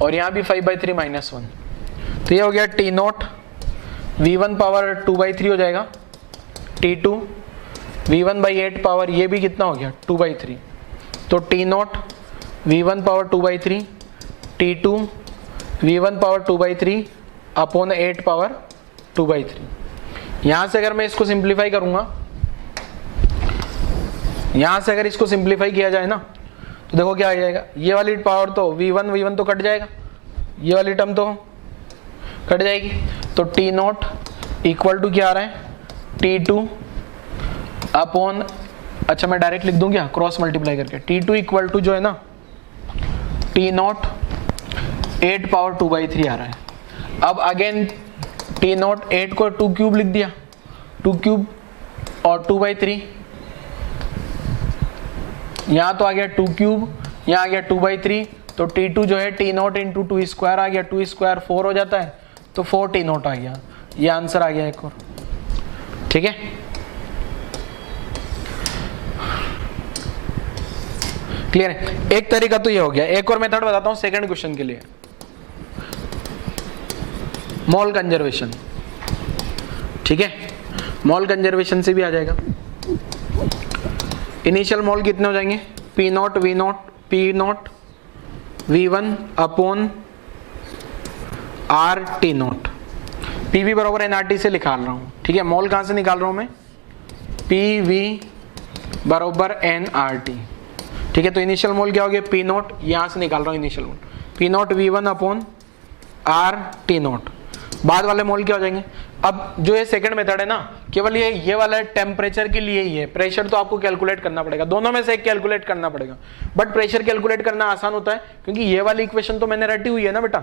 और यहाँ भी 5/3 माइनस 1। तो ये हो गया T नॉट V1 पावर 2/3 हो जाएगा, T2 V1/8 पावर ये भी कितना हो गया 2/3। तो T not V1 power 2/3, T2 V1 power 2/3 upon 8 power 2/3। यहाँ से अगर मैं इसको सिंप्लीफाई करूँगा, यहाँ से अगर इसको सिंप्लीफाई किया जाए ना तो देखो क्या आ जाएगा, ये वाली पावर तो V1 तो कट जाएगा, ये वाली टर्म तो कट जाएगी। तो T नॉट इक्वल टू क्या आ रहा है T2 अपॉन, अच्छा मैं डायरेक्ट लिख दूं क्या क्रॉस मल्टीप्लाई करके, T2 इक्वल टू जो है ना T नॉट 8 पावर 2/3 आ रहा है। अब अगेन T नॉट 8 को 2 क्यूब लिख दिया, 2 क्यूब और 2/3, यहाँ तो आ गया 2 क्यूब, यहाँ आ गया 2/3। तो T2 जो है T नॉट इंटू 2 स्क्वायर आ गया, 2 स्क्वायर 4 हो जाता है, तो 4 T नॉट आ गया। ये आंसर आ गया एक और, ठीक है। क्लियर है, एक तरीका तो ये हो गया। एक और मेथड बताता हूं सेकंड क्वेश्चन के लिए, मोल कंजर्वेशन, ठीक है। मोल कंजर्वेशन से भी आ जाएगा। इनिशियल मोल कितने हो जाएंगे, P not V not P not V1 upon R T not, PV बराबर nRT से निकाल रहा हूँ, ठीक है। मोल कहाँ से निकाल रहा हूँ मैं, PV बराबर nRT, ठीक है। तो इनिशियल मोल क्या हो गया P नॉट, यहाँ से निकाल रहा हूँ initial mole P not V1 upon R T not. बाद वाले मोल क्या हो जाएंगे। अब जो ये सेकंड मेथड है ना, केवल ये वाला टेम्परेचर के लिए ही है, प्रेशर तो आपको कैलकुलेट करना पड़ेगा, दोनों में से एक कैलकुलेट करना पड़ेगा। बट प्रेशर कैलकुलेट करना आसान होता है क्योंकि ये वाली इक्वेशन तो मैंने रटी हुई है ना बेटा,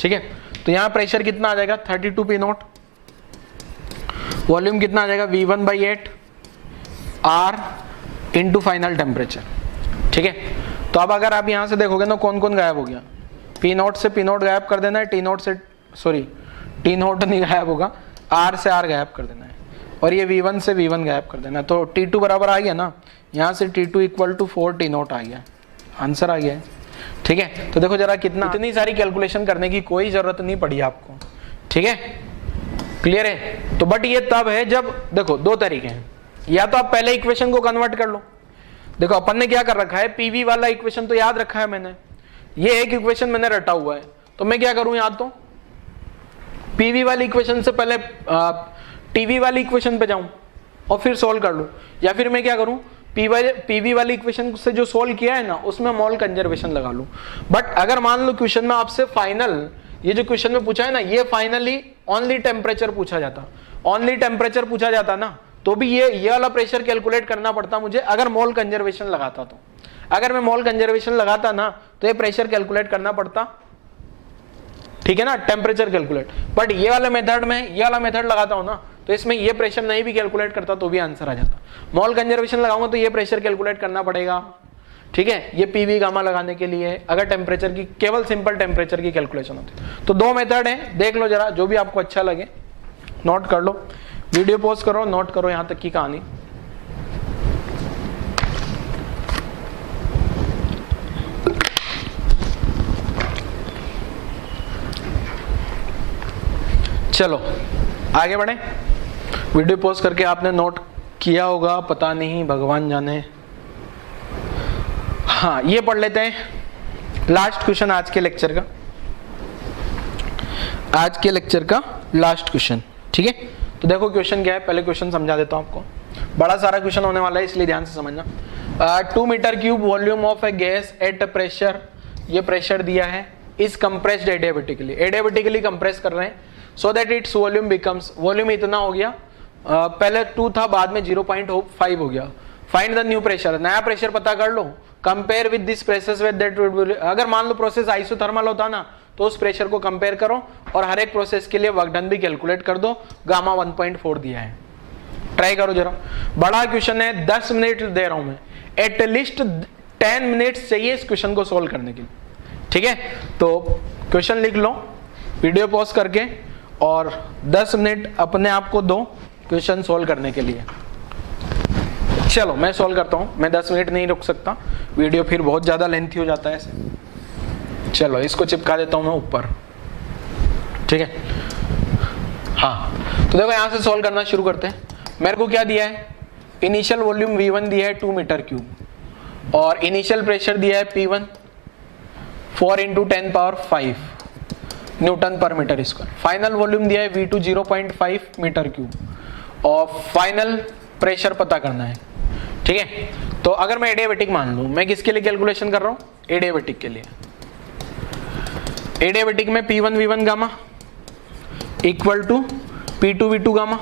ठीक है। तो यहाँ प्रेशर कितना आ जाएगा 32 P नॉट, वॉल्यूम कितना आ जाएगा V1/8 R into final temperature, ठीक है। तो अब अगर आप यहाँ से देखोगे ना कौन कौन गायब हो गया, P नॉट से P नॉट गायब कर देना है, T नॉट से T नॉट नहीं गायब होगा, R से R गायब कर देना है, और ये V1 से V1 गायब कर देना है। तो T2 बराबर आ गया ना, यहाँ से T2 equal to 4 T not आ गया, आंसर आ गया है, ठीक है। तो देखो जरा इतनी सारी कैलकुलेशन करने की कोई जरूरत नहीं पड़ी आपको, ठीक है, क्लियर है। तो बट ये तब है जब, देखो दो तरीके हैं, या तो आप पहले इक्वेशन को कन्वर्ट कर लो। देखो अपन ने क्या कर रखा है, PV वाला इक्वेशन तो याद रखा है मैंने, ये एक इक्वेशन मैंने रटा हुआ है, तो मैं क्या करूं, या तो PV वाली इक्वेशन से पहले TV वाली इक्वेशन पे जाऊं और फिर सोल्व कर लूं, या फिर मैं क्या करूं PV वाली इक्वेशन से जो सोल्व किया है ना उसमें मोल कंजर्वेशन लगा लूं। बट अगर मान लो क्वेश्चन में आपसे फाइनल, ये जो क्वेश्चन में पूछा है ना, ये फाइनली ओनली टेम्परेचर पूछा जाता, ओनली टेम्परेचर पूछा जाता ना, तो भी ये वाला प्रेशर कैलकुलेट करना पड़ता मुझे अगर मोल कंजर्वेशन लगाता। तो अगर मैं मोल कंजर्वेशन लगाता ना तो ये प्रेशर कैलकुलेट करना पड़ता, ठीक है ना, टेम्परेचर कैलकुलेट। बट ये वाले मेथड में ये वाला मेथड लगाता हूं ना, तो इसमें ये प्रेशर नहीं भी कैलकुलेट करता तो भी आंसर आ जाता। मोल कंजर्वेशन लगाऊंगा तो ये प्रेशर कैलकुलेट करना पड़ेगा, ठीक है। ये PV गामा लगाने के लिए अगर टेम्परेचर की, केवल सिंपल टेम्परेचर की कैलकुलेशन होती है। तो दो मेथड है, देख लो जरा, जो भी आपको अच्छा लगे नोट कर लो, वीडियो पॉज करो, नोट करो यहां तक की कहानी। चलो आगे बढ़े, वीडियो पॉज करके आपने नोट किया होगा, पता नहीं, भगवान जाने। हाँ ये पढ़ लेते हैं लास्ट क्वेश्चन आज के लेक्चर का, आज के लेक्चर का लास्ट क्वेश्चन, ठीक है। तो देखो क्वेश्चन क्या है, पहले क्वेश्चन समझा देता हूं आपको, बड़ा सारा क्वेश्चन होने वाला है इसलिए ध्यान से समझना। 2 metre cube volume of a gas at pressure, ये प्रेशर दिया है, इज कंप्रेस्ड एडियाबेटिकली कंप्रेस कर रहे हैं, so that its volume becomes, volume इतना हो गया, पहले 2 था बाद में 0.5 हो गया। फाइंड द न्यू प्रेशर, नया प्रेशर पता कर लो, compare with this process with that. अगर मान लो प्रोसेस आइसोथर्मल होता ना तो उस प्रेशर को कंपेयर करो और हर एक प्रोसेस के लिए वर्क डन भी कैलकुलेट कर दो। गामा 1.4 दिया है, ट्राई करो जरा। बड़ा क्वेश्चन है, 10 मिनट दे रहा हूं मैं, एटलीस्ट 10 मिनट्स चाहिए इस क्वेश्चन को सोल्व करने के लिए, ठीक है। तो क्वेश्चन लिख लो वीडियो पॉज करके और 10 मिनट अपने आप को दो क्वेश्चन सोल्व करने के लिए। चलो मैं सोल्व करता हूं, मैं 10 मिनट नहीं रुक सकता, वीडियो फिर बहुत ज्यादा लेंथी हो जाता है ऐसे। चलो इसको चिपका देता हूं मैं ऊपर, ठीक है। हाँ तो देखो यहां से सोल्व करना शुरू करते हैं। मेरे को क्या दिया है, इनिशियल वॉल्यूम V1 दिया है 2 मीटर क्यूब और इनिशियल प्रेशर दिया है P1 4 × 10⁵ न्यूटन पर मीटर स्क्वायर। फाइनल वॉल्यूम दिया है V2 0.5 मीटर क्यूब और फाइनल प्रेशर पता करना है, ठीक है। तो अगर मैं एडियाबेटिक मान लूं, मैं किसके लिए कैलकुलेशन कर रहा हूं, एडियाबेटिक के लिए। एडियाबेटिक में P1 V1 gamma equal to P2 V2 gamma,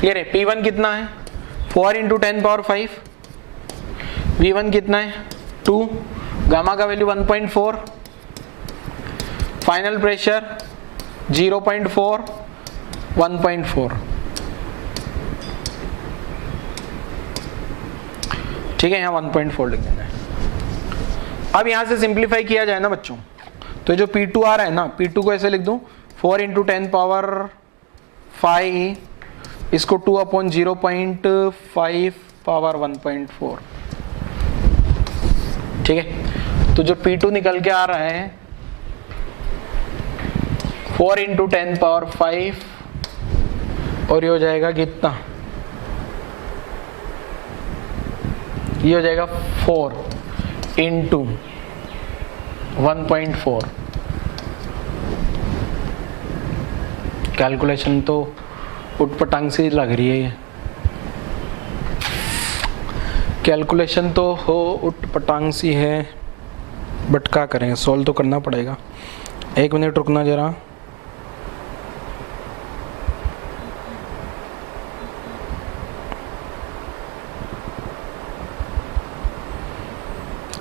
clear है। P1 कितना है 4 × 10⁵, V1 कितना है 2, गामा का वैल्यू 1.4, फाइनल प्रेशर 0.4 1.4, ठीक है। यहाँ 1.4 लिख देना है। अब यहां से सिंप्लीफाई किया जाए ना बच्चों, तो जो P2 आ रहा है ना, P2 को ऐसे लिख दूं 4 × 10⁵, इसको 2/0.5 पावर 1.4, ठीक है। तो जो P2 निकल के आ रहा है 4 × 10⁵, और ये हो जाएगा कितना, ये हो जाएगा 4 × 1.4। कैलकुलेशन तो उटपटांग सी लग रही है, ये कैलकुलेशन तो हो उटपटांग सी है, बट क्या करेंगे, सॉल्व तो करना पड़ेगा। 1 मिनट रुकना जरा।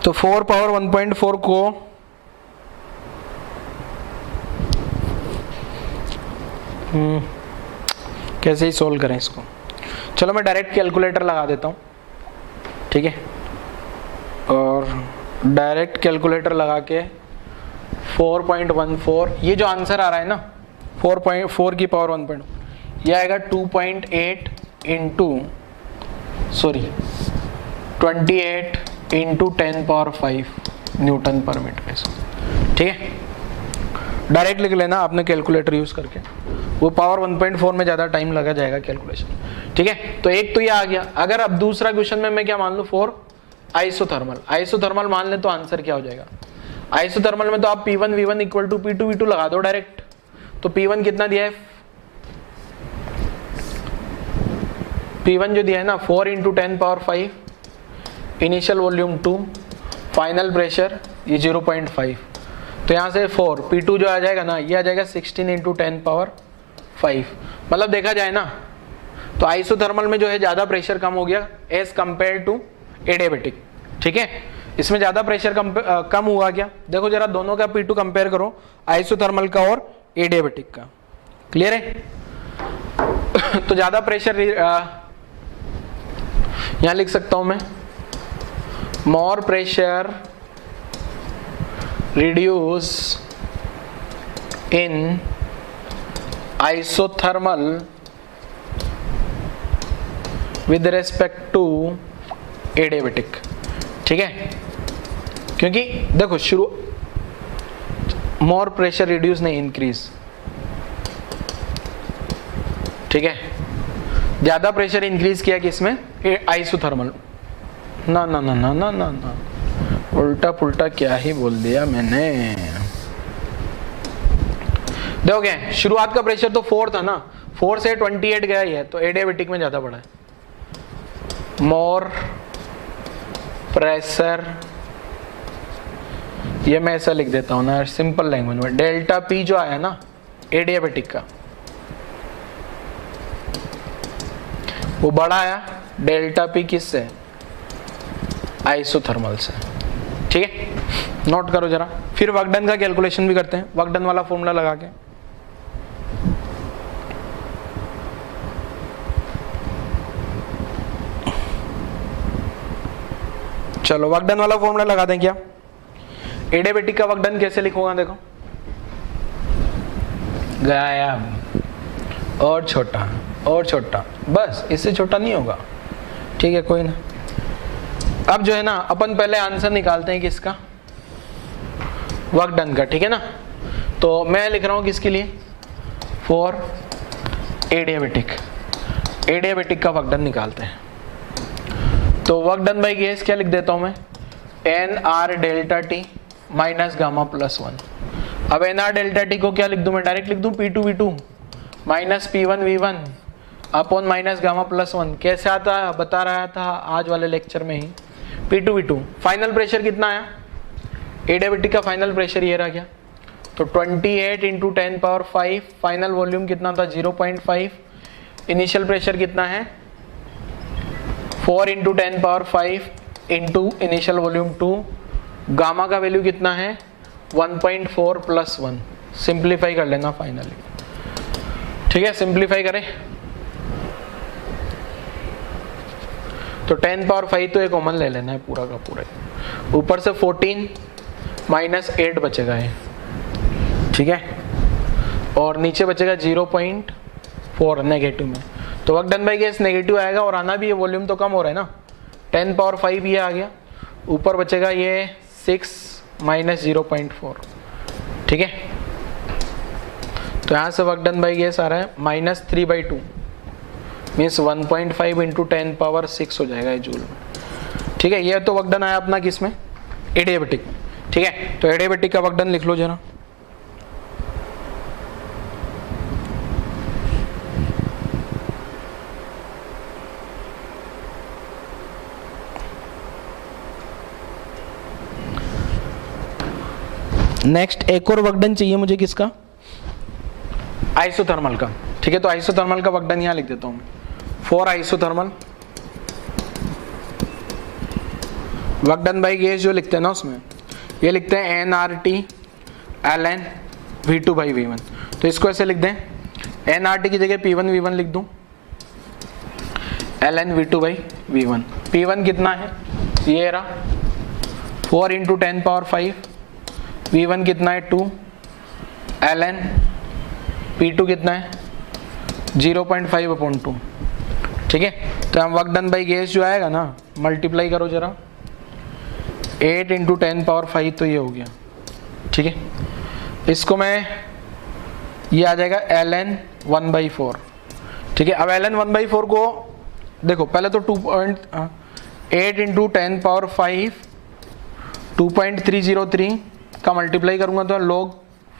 तो 4 पावर 1.4 को कैसे ही सोल्व करें इसको, चलो मैं डायरेक्ट कैलकुलेटर लगा देता हूँ, ठीक है। और डायरेक्ट कैलकुलेटर लगा के 4.14, ये जो आंसर आ रहा है ना 4 की पावर 1.1, ये आएगा 2.8 × 28 × 10⁵ न्यूटन पर मीटर, ठीक है। डायरेक्ट लिख लेना आपने कैलकुलेटर यूज करके, वो पावर 1.4 में ज़्यादा टाइम लगा जाएगा कैलकुलेशन, ठीक है। तो एक तो ये आ गया। अगर अब दूसरा क्वेश्चन में मैं क्या मान लूँ, 4 आइसोथर्मल, आइसोथर्मल मान ले तो आंसर क्या हो जाएगा। आइसोथर्मल में तो आप P1 V1 equal to P2 V2 लगा दो डायरेक्ट। तो P1 कितना दिया है, P1 जो दिया है ना 4 × 10⁵, इनिशियल वॉल्यूम 2, फाइनल प्रेशर ये 0.5, तो यहाँ से 4, P2 जो आ जाएगा ना, ये आ जाएगा 16 × 10⁵। मतलब देखा जाए ना तो आइसोथर्मल में जो है ज़्यादा प्रेशर कम हो गया एज कंपेयर टू एडियाबेटिक, ठीक है। इसमें ज़्यादा प्रेशर कम हुआ क्या, देखो जरा दोनों का P2 कंपेयर करो, आइसोथर्मल का और एडियाबेटिक का, क्लियर है। तो ज़्यादा प्रेशर यहाँ लिख सकता हूँ मैं, more pressure reduce in isothermal with respect to adiabatic, ठीक है। क्योंकि देखो शुरू more pressure reduce नहीं increase, ठीक है। ज्यादा प्रेशर इंक्रीज किया किसमें, आइसोथर्मल। ना ना ना ना ना ना ना, उल्टा पुल्टा क्या ही बोल दिया मैंने। देखोगे शुरुआत का प्रेशर तो 4 था ना, 4 से 28 गया ही है, तो एडियाबेटिक में ज्यादा बढ़ा है। मोर प्रेशर, ये मैं ऐसा लिख देता हूं ना सिंपल लैंग्वेज में, डेल्टा पी जो आया ना एडियाबेटिक का वो बड़ा आया, डेल्टा पी किससे, आइसोथर्मल से, ठीक है। नोट करो जरा, फिर वर्क डन का कैलकुलेशन भी करते हैं, वर्क डन वाला फॉर्मूला लगा के। चलो वर्क डन वाला फॉर्मूला लगा दें क्या? एडियाबेटिक का वर्क डन कैसे लिखूंगा देखो, गायब और छोटा और छोटा, बस इससे छोटा नहीं होगा, ठीक है कोई ना। अब जो है ना अपन पहले आंसर निकालते हैं किसका, वर्क डन का, ठीक है ना। तो मैं लिख रहा हूं किसके लिए, फॉर एडियाबेटिक, एडियाबेटिक का वर्क डन निकालते हैं। तो वर्क डन बाई गेस क्या लिख देता हूं मैं, N R delta T minus gamma plus 1। अब एन आर डेल्टा टी को क्या लिख दूं मैं, डायरेक्ट लिख दूं P2 V2 minus P1 V1 upon minus gamma plus 1। कैसे आता है बता रहा था आज वाले लेक्चर में ही, P2 V2। फाइनल प्रेशर कितना आया, एडियाबेटिक का फाइनल प्रेशर ये रहा क्या, तो 28 इंटू 10 पावर 5, फाइनल वॉल्यूम कितना था 0.5, इनिशियल प्रेशर कितना है 4 into 10 power 5 into initial volume 2, gamma का वैल्यू कितना है 1.4 प्लस 1। सिंप्लीफाई कर लेना फाइनली, ठीक है, सिंप्लीफाई करें तो 10 पावर 5 तो एक कॉमन ले लेना है पूरा का पूरा, ऊपर से 14 माइनस 8 बचेगा ये, ठीक है, और नीचे बचेगा 0.4 नेगेटिव में। तो work done by gas negative आएगा और आना भी, ये वॉल्यूम तो कम हो रहा है ना, 10 पावर 5 ये आ गया, ऊपर बचेगा ये 6 माइनस 0.4, ठीक है। तो यहाँ से वर्क डन बाई गैस आ रहा है माइनस 3/2 मीन्स 1.5 इंटू 10 पावर 6 हो जाएगा ये जूल, ठीक है। ये तो वर्क डन आया अपना किस में, एडियाबेटिक में, ठीक है। तो एडियाबेटिक का वर्क डन लिख लो जरा, नेक्स्ट एक और वर्क डन चाहिए मुझे किसका, आइसोथर्मल का, ठीक है। तो आइसोथर्मल का वर्क डन यहां लिख देता हूं, for isothermal work done by gas जो लिखते हैं ना उसमें ये लिखते हैं nRT ln V2 by V1। तो इसको ऐसे लिख दें, nRT की जगह P1 V1 लिख दूं, ln V2 by V1। P1 कितना है ये रहा 4 इंटू 10 पावर 5, V1 कितना है 2, ln P2 कितना है 0.5/2, ठीक है। तो हम वर्क डन बाई गैस जो आएगा ना मल्टीप्लाई करो जरा, 8 इंटू 10 पावर 5 तो ये हो गया, ठीक है। इसको मैं ये आ जाएगा ln 1/4, ठीक है। अब ln 1/4 को देखो पहले तो 8 इंटू 10 पावर 5 2.303 का मल्टीप्लाई करूंगा तो log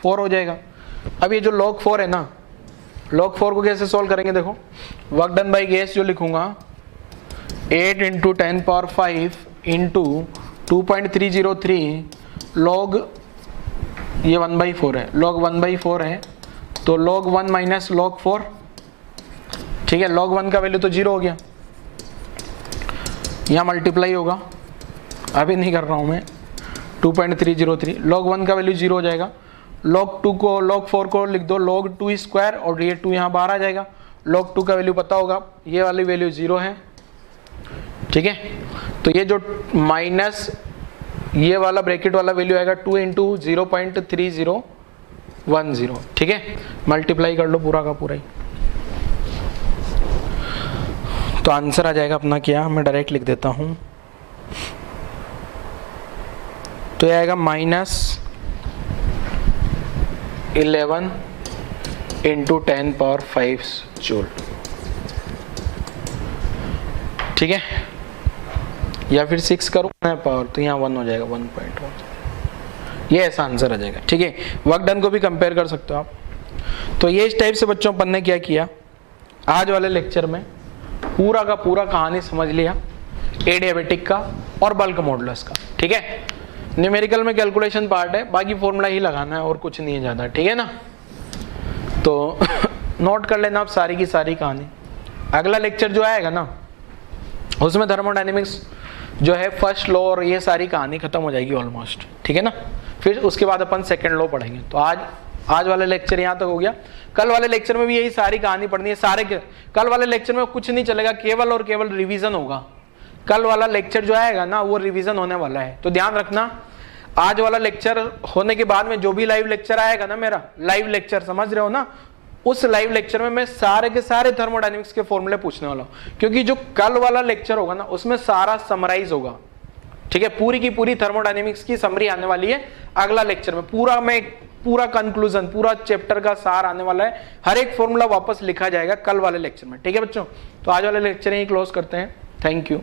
4 हो जाएगा। अब ये जो log 4 है ना, log 4 को कैसे सॉल्व करेंगे देखो, वर्क डन बाई गैस जो लिखूंगा 8 इंटू 10 पावर 5 इंटू 2.303 log ये 1/4 है, log 1/4 है तो log 1 माइनस log 4, ठीक है। log 1 का वैल्यू तो 0 हो गया, यहाँ मल्टीप्लाई होगा, अभी नहीं कर रहा हूँ मैं, 2.303 log 1 का वैल्यू 0 हो जाएगा, log 2 को log 4 को लिख दो log 2 स्क्वायर और ये 2 यहाँ बाहर आ जाएगा, log 2 का वैल्यू पता होगा, ये वाली वैल्यू 0 है, ठीक है। तो ये जो माइनस ये वाला ब्रैकेट वाला वैल्यू आएगा 2 इंटू 0.3010, ठीक है। मल्टीप्लाई कर लो पूरा का पूरा ही, तो आंसर आ जाएगा अपना क्या, मैं डायरेक्ट लिख देता हूं, तो ये आएगा माइनस 11 इंटू 10 पावर 5 जूल, ठीक है। या फिर 6 करूँ पावर तो यहाँ 1 हो जाएगा 1.1, ये ऐसा आंसर आ जाएगा, ठीक है। वर्क डन को भी कंपेयर कर सकते हो आप। तो ये इस टाइप से बच्चों अपन ने क्या किया, आज वाले लेक्चर में पूरा का पूरा कहानी समझ लिया एडियाबेटिक का और बल्क मॉडुलस का, ठीक है। न्यूमेरिकल में कैलकुलेशन पार्ट है, बाकी फॉर्मूला ही लगाना है और कुछ नहीं है ज़्यादा, ठीक है ना। तो नोट कर लेना आप सारी की सारी कहानी। अगला लेक्चर जो आएगा ना उसमें थर्मोडायनेमिक्स जो है फर्स्ट लॉ और ये सारी कहानी खत्म हो जाएगी ऑलमोस्ट, ठीक है ना। फिर उसके बाद अपन सेकंड लॉ पढ़ेंगे। तो आज वाला लेक्चर यहाँ तक हो गया। कल वाले लेक्चर में भी यही सारी कहानी पढ़नी है। कल वाले लेक्चर में कुछ नहीं चलेगा, केवल और केवल रिवीजन होगा। कल वाला लेक्चर जो आएगा ना वो रिवीजन होने वाला है, तो ध्यान रखना। आज वाला लेक्चर होने के बाद में जो भी लाइव लेक्चर आएगा ना, मेरा लाइव लेक्चर, समझ रहे हो ना, उस लाइव लेक्चर में मैं सारे के सारे थर्मोडायनेमिक्स के फॉर्मूले पूछने वाला हूं, क्योंकि जो कल वाला लेक्चर होगा ना उसमें सारा समराइज होगा, ठीक है। पूरी की पूरी थर्मोडायनेमिक्स की समरी आने वाली है अगला लेक्चर में। पूरा कंक्लूजन, पूरा चैप्टर का सार आने वाला है। हर एक फॉर्मूला वापस लिखा जाएगा कल वाले लेक्चर में, ठीक है बच्चों। तो आज वाले लेक्चर यही क्लोज करते हैं। Thank you.